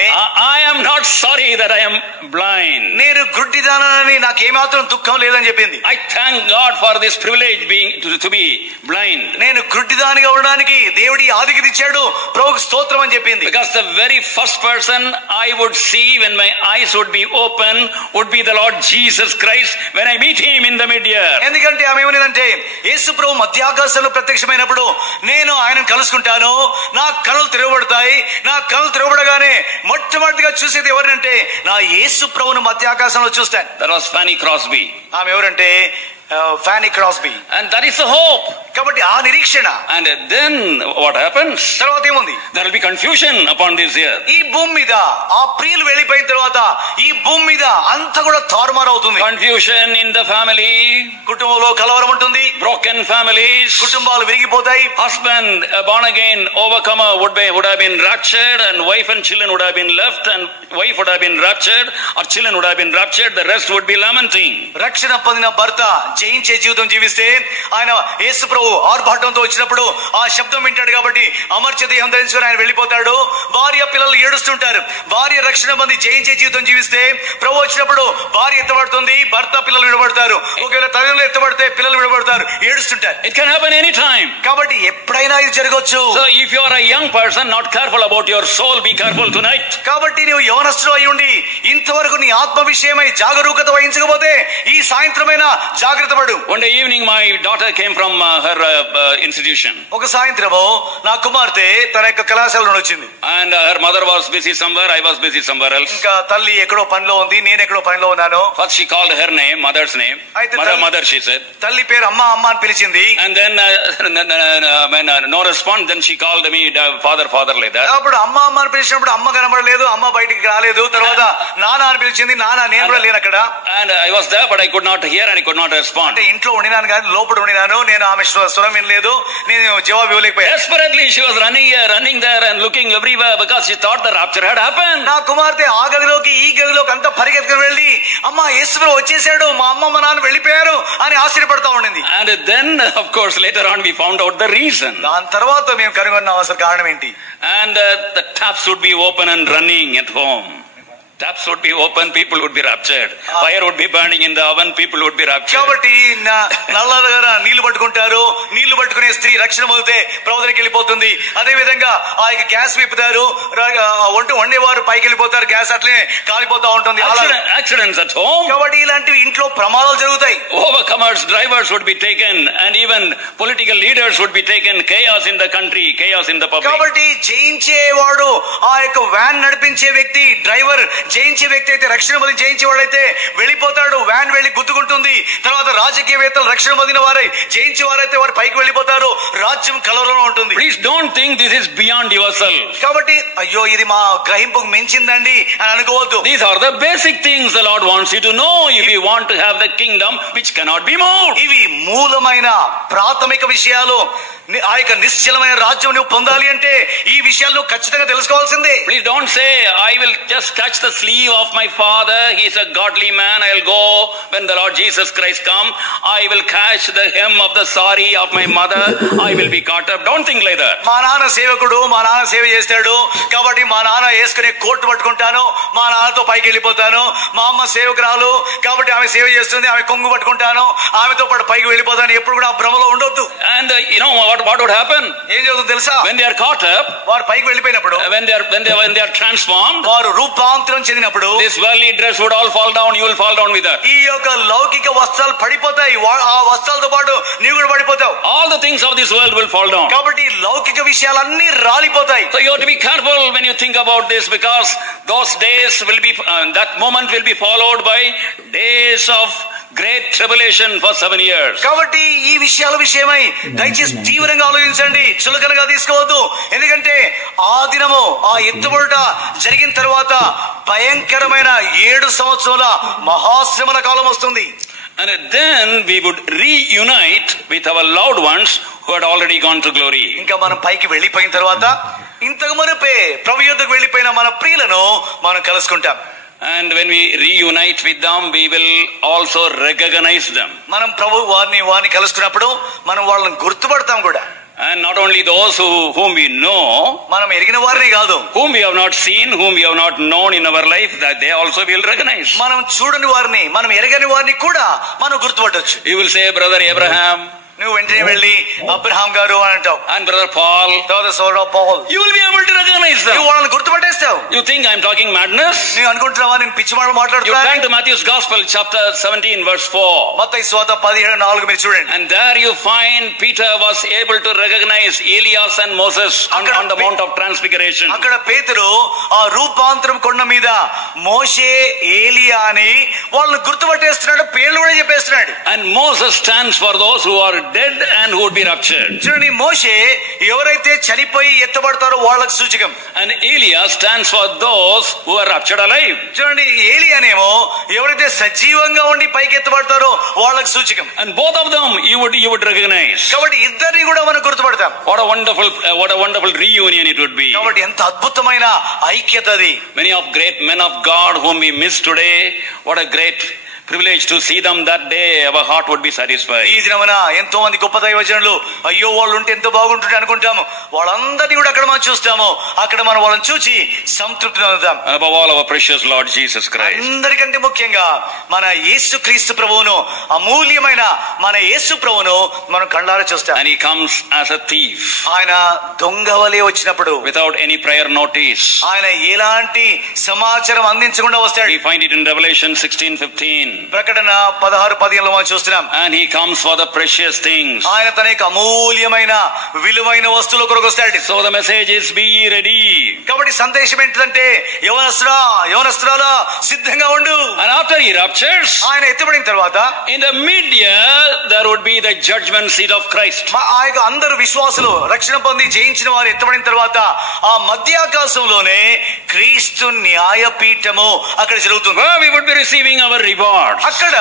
I am not sorry that I am blind. నేను గుడ్డిదానని నాకేమాత్రం దుఃఖం లేదని చెప్పింది. I thank God for this privilege to be blind. నేను గుడ్డిదానిగా ఉండడానికి దేవుడి ఆధిక్యత ఇచ్చాడు, ప్రభువుకు స్తోత్రం అని చెప్పింది. Because the very first person I would see when my eyes would be open would be the Lord Jesus Christ when I meet him in the mid-year. ఎందుకంటే ఆమె ఏమనిదంటే, యేసు ప్రభు మధ్యాకాశంలో ప్రత్యక్షమైనప్పుడు నేను ఆయనను కలుసుకుంటాను, నా కళ్ళు తెరవబడతాయి. నా కళ్ళు తెరవబడగానే మొట్టమొదటిగా చూసేది ఎవరంటే నా యేసు ప్రభువును మధ్యాకాశంలో చూస్తాను. That was Fanny Crosby. ఆమె ఎవరంటే fanny క్రాస్బీ. And that is the hope. కాబట్టి ఆ నిరీక్షణ. And then what happens? తర్వాత ఏముంది? There will be confusion upon this earth. ఈ భూమి మీద ఆ ప్రియులు వెళ్ళిపోయిన తర్వాత ఈ భూమి మీద అంతా కూడా తారుమారు అవుతుంది. Confusion in the family. కుటుంబంలో కలవరం ఉంటుంది. Broken families. కుటుంబాలు విరిగిపోతాయి. Husband, a born again overcomer would have been raptured, and wife and children would have been left, and wife would have been raptured, or children would have been raptured. The rest would be lamenting. రక్షణ పొందిన భర్త జయించే జీవితం జీవిస్తే, ఆయన యేసు ప్రభు ఆర్భాటంతో వచ్చినప్పుడు ఆ శబ్దం వింటాడు కాబట్టి అమర్చ దేహం ధరించుకుని ఆయన వెళ్ళిపోతాడు. భార్య పిల్లలు ఏడుస్తుంటారు. భార్య రక్షణ పొంది జయించే జీవితం జీవిస్తే ప్రభు వచ్చినప్పుడు భార్య ఎత్తబడుతుంది, భర్త పిల్లలు విడబడతారు. ఒకవేళ తల్లిదండ్రులు ఎత్తబడితే పిల్లలు విడబడతారు, ఏడుస్తుంటారు. It can happen anytime. కాబట్టి ఎప్పుడైనా ఇది జరగవచ్చు. So if you are a young person not careful about your soul, be careful tonight. కాబట్టి నువ్వు యవనస్తుడు అయి ఉండి ఇంతవరకు నీ ఆత్మ విషయమై జాగరూకత వహించకపోతే ఈ సాయంత్రమైన జాగ్రత్త పడు. One day evening my daughter came from her institution. ఒక సాయంత్రము నా కుమార్తె తన యొక్క కళాశాల నుండి వచ్చింది. And her mother was busy somewhere, I was busy somewhere else. ఇంకా తల్లి ఎక్కడో పనిలో ఉంది, నేను ఎక్కడో పనిలో ఉన్నాను. First she called her name, mother's name. Mother she said. తల్లి పేరు అమ్మ అని పిలిచింది. And then when no response, then she called me father like that. అప్పుడు అమ్మ అని పిలిచినప్పుడు అమ్మ కనబడలేదు, అమ్మ బయటికి రాలేదు. తర్వాత నాన్న అని పిలిచింది, నాన్న నేను కూడా లేను అక్కడ. And I was there but I could not hear and I could not respond. అంటే ఇంట్లో ఉండినాను కానీ లోపల ఉండినాను, నేను ఆమె స్వరం వినలేదు, నేను జవాబు ఇవ్వలేకపోయాను. Desperately she was running here, running there and looking everywhere because she thought the rapture had happened. నా కుమార్తె ఆ గదిలోకి ఈ గదిలోకి అంతా పరిగెత్తుకుని వెళ్ళి అమ్మ యేసు వచ్చేసాడు, మా అమ్మ మా నాన్న వెళ్ళిపోయారు అని ఆశ్చర్యపడతా ఉండింది. And then of course later on we found out the reason. దాని తర్వాత మేము కనుగొన్నాం అసలు కారణం ఏంటి. And the taps would be open and running at home. Taps would be open, people would be raptured. Fire would be burning in the oven, people would be raptured. కాబట్టి నల్ల దగ్గర నీళ్లు పట్టుకుంటారు, నీళ్లు పట్టుకునే స్త్రీ రక్షణ పొందితే ప్రభువుకి వెళ్ళిపోతుంది. అదే విధంగా ఆ యొక్క గ్యాస్ విప్పుతారు, వండేవారు పైకి వెళ్ళిపోతారు, గ్యాస్ అట్లే కాలిపోతా ఉంటుంది. Accidents at home. కాబట్టి ఇలాంటివి ఇంట్లో ప్రమాదాలు జరుగుతాయి. Overcomers, drivers would be taken and even political leaders would be taken. Chaos in the country, chaos in the public. కాబట్టి జయించేవాడు ఆ యొక్క వ్యాన్ నడిపించే వ్యక్తి, డ్రైవర్ జయించే వ్యక్తి అయితే, రక్షణ పొంది జయించేవాడైతే వెళ్ళిపోతాడు, వ్యాన్ వెళ్ళి గుద్దుకుంటుంది. తర్వాత రాజకీయవేత్తలు రక్షణ పొందిన వారై జయించేవారైతే వారు పైకి వెళ్ళిపోతారు, రాజ్యం కలవరంలో ఉంటుంది. Please don't think this is beyond yourself. కాబట్టి అయ్యో ఇది మా గ్రహింపుకు మించిందండి అని అనుకోవద్దు. These are the basic things the Lord wants you to know if you want to have the kingdom which cannot be moved. ఇవి మూలమైన ప్రాథమిక విషయాలు. ఆ యొక్క నిశ్చలమైన రాజ్యం నువ్వు పొందాలి అంటే ఈ విషయాల్లో ఖచ్చితంగా తెలుసుకోవాల్సిందే. Please don't say I will just touch the sleeve of my father, he is a godly man, I will go when the Lord Jesus Christ come, I will catch the hem of the sari of my mother, I will be caught up. Don't think like that. మా నాన్న సేవకుడు, మా నాన్న సేవ చేస్తాడు కాబట్టి మా నాన్న వేసుకునే కోట్ పట్టుకుంటాను, మా నాన్నతో పైకి వెళ్ళిపోతాను. మా అమ్మ సేవకురాలు కాబట్టి ఆమె సేవ చేస్తుంది, ఆమె కొంగు పట్టుకుంటాను, ఆమెతో పాటు పైకి వెళ్ళిపోతాను. ఎప్పుడు కూడా ఆ భ్రమలో ఉండొద్దు. And you know what would happen? ఏం జరుగుతుందో తెలుసా? When they are caught up, వారు పైకి వెళ్ళిపోయినప్పుడు, when they are transformed, వారు రూపాంతరం చెందినప్పుడు, this worldly dress would all fall down, you will fall down with that. ఈ యొక్క లౌకిక వస్త్రాలు పడిపోతాయి, ఆ వస్త్రాలతో పాటు నీవు కూడా పడిపోతావు. All the things of this world will fall down. కాబట్టి లౌకిక విషయాలన్నీ రాలిపోతాయి. So you have to be careful when you think about this because those days will be that moment will be followed by days of great tribulation for 7 years. కాబట్టి ఈ విషయాల విషయమై దయచేసి తీవ్రంగా ఆలోచించండి, చులకనగా తీసుకోవద్దు. ఎందుకంటే ఆ దినము, ఆ ఎత్తుబడుట జరిగిన తర్వాత భయంకరమైన 7 సంవత్సరాల మహాశ్రమల కాలం వస్తుంది. And then we would reunite with our loved ones who had already gone to glory. ఇంకా మనం పైకి వెళ్ళిపోయిన తర్వాత ఇంతకు మునుపే ప్రభు యొద్దకు వెళ్ళిపోయిన మన ప్రియులను మనం కలుసుకుంటాం. And when we reunite with them, we will also recognize them. మనం ప్రభు వారిని కలుసుకున్నప్పుడు మనం వాళ్ళని గుర్తుపడతాం కూడా. And not only those whom we know, మనం ఎరిగిన వారిని కాదు, whom we have not seen, whom we have not known in our life, that they also will recognize. మనం చూడని వారిని, మనం ఎరగని వారిని కూడా మనం గుర్తుపట్టొచ్చు. You will say, brother Abraham, నువ్వు వెంటనే వెళ్ళి అబ్రహాం గారు అని అంటావు. and brother Paul, Paul, you will be able to recognize them. నువ్వు వాళ్ళని గుర్తుపట్టేస్తావు. You think I am talking madness? నువ్వు అనుకుంటున్నావా నేను పిచ్చి మాట You మాట్లాడుతున్నాను? turn to Matthew's Gospel, chapter 17, verse 4. మత్తయి సువార్త 17:4 మీరు చూడండి. And there you find Peter was able to recognize Elias and Moses on the Mount of Transfiguration. అక్కడ పేతురు ఆ రూపాంతరం కొండ మీద మోషే, ఏలియా అని వాళ్ళని గుర్తుపట్టేస్తున్నాడు, పేర్లు కూడా చెప్పేస్తున్నాడు. And Moses stands for those who are dead and who would be raptured. చూడండి, మోషే ఎవరైతే చనిపోయి ఎత్తబడతారో వాళ్ళకి సూచకం. And Elias stands for those who are raptured alive. చూడండి, ఏలియానేమో ఎవరైతే సజీవంగా ఉండి పైకి ఎత్తబడతారో వాళ్ళకి సూచకం. And both of them you would recognize. కాబట్టి ఇద్దరిని కూడా మనం గుర్తుపడతాం. What a wonderful reunion it would be. కాబట్టి ఎంత అద్భుతమైన ఐక్యత అది. Many of great men of God whom we miss today, what a great privilege to see them that day, our heart would be satisfied. ఈ దినమున ఎంతో మంది గొప్ప దైవజనులు అయ్యో వాళ్ళు ఉంటే ఎంతో బాగుంటుంది అనుకుంటాము. వాళ్ళందరినీ కూడా అక్కడ మనం చూస్తాము. అక్కడ మనం వాళ్ళని చూసి సంతృప్తి పొందుతాం. Above all, our precious Lord Jesus Christ. అందరికంటే ముఖ్యంగా మన యేసు క్రీస్తు ప్రభువును, అమూల్యమైన మన యేసు ప్రభువును మనం కళ్ళారా చూస్తాం. And he comes as a thief. ఆయన దొంగ వలె వచ్చినప్పుడు, without any prior notice. ఆయన ఎలాంటి సమాచారం అందించకుండా వస్తాడు. We find it in Revelation 16:15. ప్రకటన 16:15 మనం చూస్తున్నాం. And he comes for the precious things. ఆయన తన యొక్క అమూల్యమైన విలువైన వస్తువుల కొరకు వస్తాడు. So the message is, be ye ready. కాబట్టి సందేశం ఏంటంటే యవనస్తురాలా సిద్ధంగా ఉండు. And after he raptures, ఆయన ఎత్తబడిన తర్వాత in the mid-year there would be the judgment seat of Christ. ఆ యొక్క అందరు విశ్వాసులు రక్షణ పొంది జయించిన వారు ఎత్తబడిన తర్వాత ఆ మధ్యాకాశంలోనే క్రీస్తు న్యాయపీఠము అక్కడ జరుగుతుంది. Where we would be receiving our rewards. అక్కడ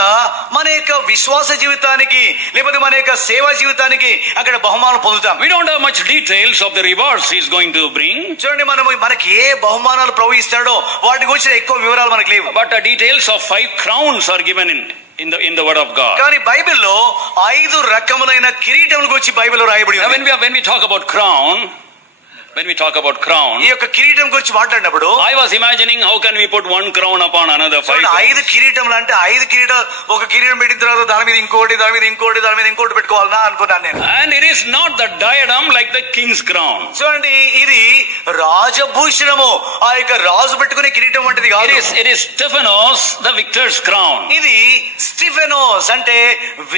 మన యొక్క విశ్వాస జీవితానికి లేకపోతే మన యొక్క సేవా జీవితానికి అక్కడ బహుమానం పొందుతాం. We don't have much details of the rewards he is going to bring. చూడండి, మనకి ఏ బహుమానాలు ప్రభు ఇస్తాడో వాటి గురించి ఎక్కువ వివరాలు మనకు లేవు. But the details of 5 crowns are given in the word of God. కానీ బైబిల్లో 5 రకములైన కిరీటముల గురించి బైబిల్లో రాయబడి ఉంది. When we talk about crown, ఈ యొక్క కిరీటం గురించి మాట్లాడినప్పుడు I was imagining how can we put one crown upon another 5. 5 కిరీటములు అంటే 5 కిరీటం, ఒక కిరీటం పెట్టిన తర్వాత దాని మీద ఇంకోటి, దాని మీద ఇంకోటి, దాని మీద ఇంకోటి పెట్టుకోవాలనా అనుకున్నాను నేను. And it is not the diadem like the king's crown. చూడండి, ఇది రాజభూషణము, ఆ యొక్క రాజు పెట్టుకునే కిరీటం వంటిది కాదు. It is Stephanos, the victor's crown. ఇది స్టిఫెనోస్ అంటే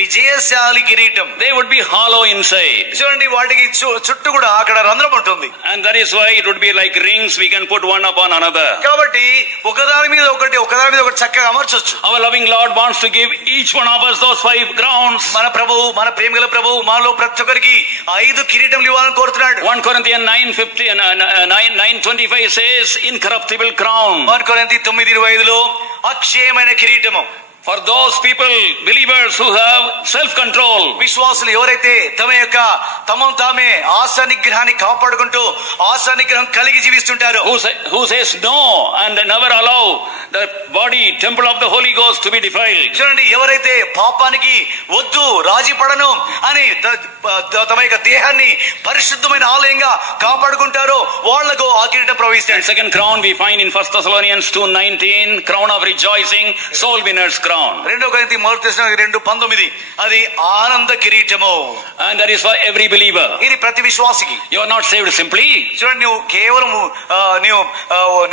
విజయశాలి కిరీటం. They would be hollow inside. చూడండి, వాటికి చుట్టూ కూడా అక్కడ రంధ్రం ఉంటుంది. And that is why it would be like rings, we can put one upon another. కాబట్టి ఒకదాని మీద ఒకటి చక్కగా అమర్చొచ్చు. Our loving Lord wants to give each one of us those 5 crowns. మన ప్రభువు, మన ప్రేమగల ప్రభువు మాలో ప్రతి ఒక్కరికి 5 కిరీటములు ఇవ్వాలని కోరుతున్నాడు. 1 Corinthians 9:25 says incorruptible crown. 1 కొరింథీ 9:25లో అక్షయమైన కిరీటము. For those people, believers who have self-control. విశ్వాసులు ఎవరైతే తమను తామే ఆశా నిగ్రహాన్ని కాపాడుకుంటూ ఆశా నిగ్రహం కలిగి జీవిస్తుంటారు. Who says no and never allow the body, temple of the Holy Ghost to be defiled. చూడండి, ఎవరైతే పాపానికి వద్దు, రాజీ పడను అని తమ యొక్క దేహాన్ని పరిశుద్ధమైన ఆలయంగా కాపాడుకుంటారో వాళ్లకు ఆ కిరీటం ప్రవహిస్తాడు. Second crown we find in 1 Thessalonians 2:19, crown of rejoicing, soul winner's crown. 2 కొరింథీ 2:19 అది ఆనంద కిరీటము. And that is for every believer. ఇది ప్రతి విశ్వాసికి. You are not saved simply. చూడండి, నువ్వు కేవలం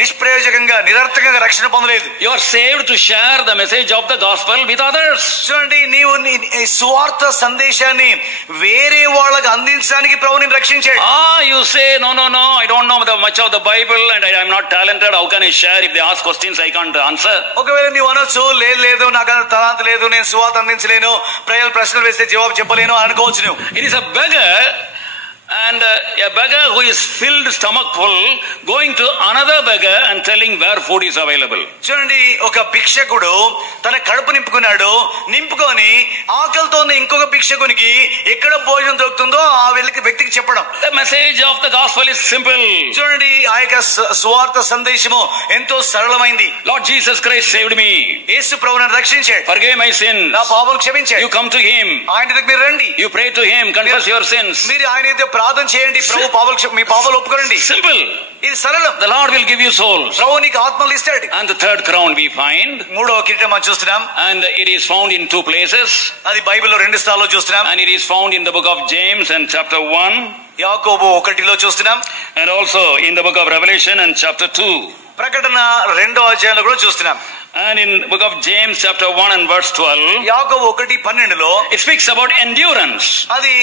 నిష్ప్రయోజకంగా నిరర్థకంగా రక్షణ పొందలేదు. You are saved to share the message of the gospel with others. చూడండి, నీవు సువార్త సందేశాన్ని వేరే వాళ్ళకి అందించడానికి ప్రభు నిన్ను రక్షించాడు. You say no, I don't know much of the Bible and I am not talented, how can I share? If they ask questions I can't answer. ఒకవేళ నీవు అనొచ్చు, లేదు నాకు తలాంత లేదు, నేను సువార్త అందించలేను, ప్రశ్నలు వేస్తే జవాబు చెప్పలేను అనుకోవచ్చు నువ్వు. It is a beggar and a beggar who is filled stomach full going to another beggar and telling where food is available. చూడండి, ఒక భిక్షకుడు తన కడుపు నింపుకొని ఆకలితో ఉన్న ఇంకొక భిక్షకునికి ఎక్కడ భోజనం దొరుకుతుందో ఆ వ్యక్తికి చెప్పడం. The message of the gospel is simple. చూడండి, ఆ యొక్క సువార్త సందేశము ఎంతో సరళమైంది. Lord Jesus Christ saved me. యేసు ప్రభువు నన్ను రక్షించాడు. Forgive my sins. నా పాపాలు క్షమించాడు. You come to him. ఆయన దగ్గరికి మీరు రండి. You pray to him, confess your sins. మీరు ఆయన దగ్గర ప్రార్థన చేయండి, ప్రభు మీ పాపాలు ఒప్పుకోండి. Simple. ఇది సరళం. The Lord will give you souls. ప్రభు నీకు ఆత్మలు ఇస్తాడు. And the third crown we find. 3వ కిరీటం మనం చూస్తున్నాం. And it is found in 2 places. అది బైబిల్లో 2 స్థలాల్లో చూస్తున్నాం. And it is found in the book of James and chapter 1. యాకోబు 1లో చూస్తున్నాం. And also in the book of Revelation and chapter 2. ప్రకటన 2వ అధ్యాయంలో కూడా చూస్తున్నాం. And in book of James chapter 1 and verse 12, యాకోబు 1:12లో it speaks about endurance. అది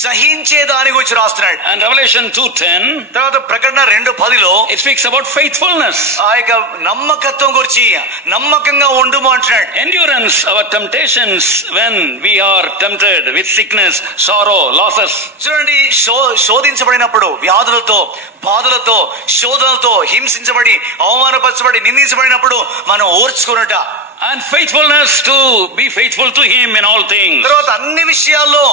సహించే దాని గురించి రాస్తున్నాడు. And Revelation 2:10, తర్వాత ప్రకటన 2:10లో it speaks about faithfulness. ఆ యొక్క నమ్మకత్వం గురించి, నమ్మకంగా ఉండుము అంటున్నాడు. Endurance, our temptations when we are tempted with sickness, sorrow, losses. చూడండి, శోధించబడినప్పుడు వ్యాధులతో, బాధలతో, శోధనలతో హింసించబడి, అవమానపరచబడి, నిందించబడినప్పుడు మనం ఓర్చుకున్నట. And faithfulness to be faithful to him in all things. తర్వాత అన్ని విషయాల్లో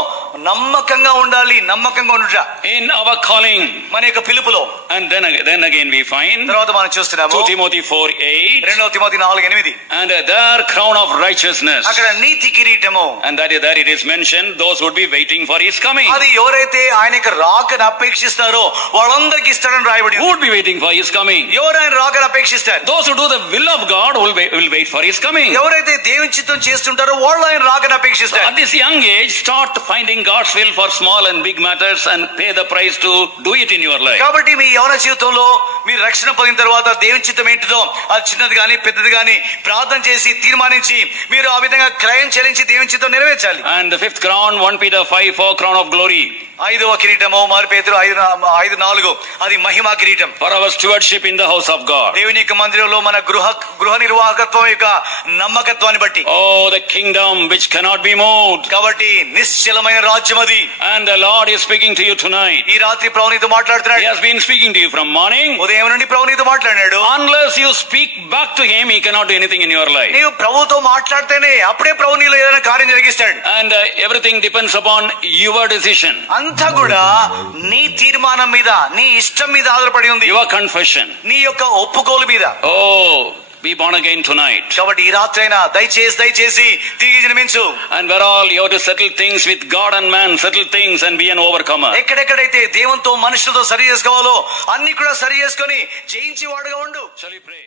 నమ్మకంగా ఉండాలి, నమ్మకంగా ఉండుట. In our calling. మన యొక్క పిలుపులో. And then again we find. తర్వాత మనం చూస్తున్నాము 2 Timothy 4:8. 2 Timothy 4:8. And their crown of righteousness. అక్కడ నీతి కిరీటము. And that it is mentioned those would be waiting for his coming. అది ఎవరైతే ఆయన యొక్క రాకను అపేక్షిస్తారో వాళ్ళందరికీ ఇస్తాడని రాయబడి. Who would be waiting for his coming? ఎవరు ఆయన రాకను అపేక్షిస్తారు? Those who do the will of God will wait for his coming. ఎవరైతే దేవుని చిత్తం చేస్తుంటారో వాళ్ళు ఆయన రాకను అపేక్షిస్తారు. At this young age, start finding God's will for small and big matters and pay the price to do it in your life. కాబట్టి మీ యవన జీవితంలో మీరు రక్షణ పొందిన తర్వాత దేవుని చిత్తం ఏంటిదో అది చిన్నది గాని పెద్దది గాని ప్రార్థన చేసి తీర్మానించి మీరు ఆ విధంగా క్రయం చెల్లించి దేవుని చిత్తం నెరవేర్చాలి. And the fifth crown, 1 Peter 5:4, crown of glory. 5వ కిరీటము మరి పేతురు 5:4 అది మహిమా కిరీటం. For our stewardship in the house of God. దేవుని యొక్క మందిరంలో మన గృహ నిర్వాహకత్వం యొక్క నమ్మకత్వాన్ని బట్టి. Oh, the kingdom which cannot be moved. కాబట్టి నిశ్చలమైన రాజ్యం అది. And the Lord is speaking to you tonight. ఈ రాత్రి ప్రభువు నీతో మాట్లాడుతున్నాడు. He has been speaking to you from morning. ఉదయం నుండి ప్రభువు నీతో మాట్లాడాడు. Unless you speak back to him, he cannot do anything in your life. నీవు ప్రభువుతో మాట్లాడితేనే అప్పుడే ప్రభువు నీలో ఏదైనా కార్యం జరిగిస్తాడు. And everything depends upon your decision. అంతా కూడా నీ తీర్మానం మీద, నీ ఇష్టం మీద ఆధారపడి ఉంది. Your confession. నీ యొక్క ఒప్పుకోలు మీద. Oh, be born again tonight. కాబట్టి ఈ రాత్రైనా దయచేసి తిరిగి జన్మించు. And where all you have to settle things with God and man, settle things and be an overcomer. ఎక్కడెక్కడైతే దేవునితో మనుషులతో సరి చేసుకోవాలో అన్ని కూడా సరి చేసుకొని జయించి వాడుగా ఉండు. Shall we pray?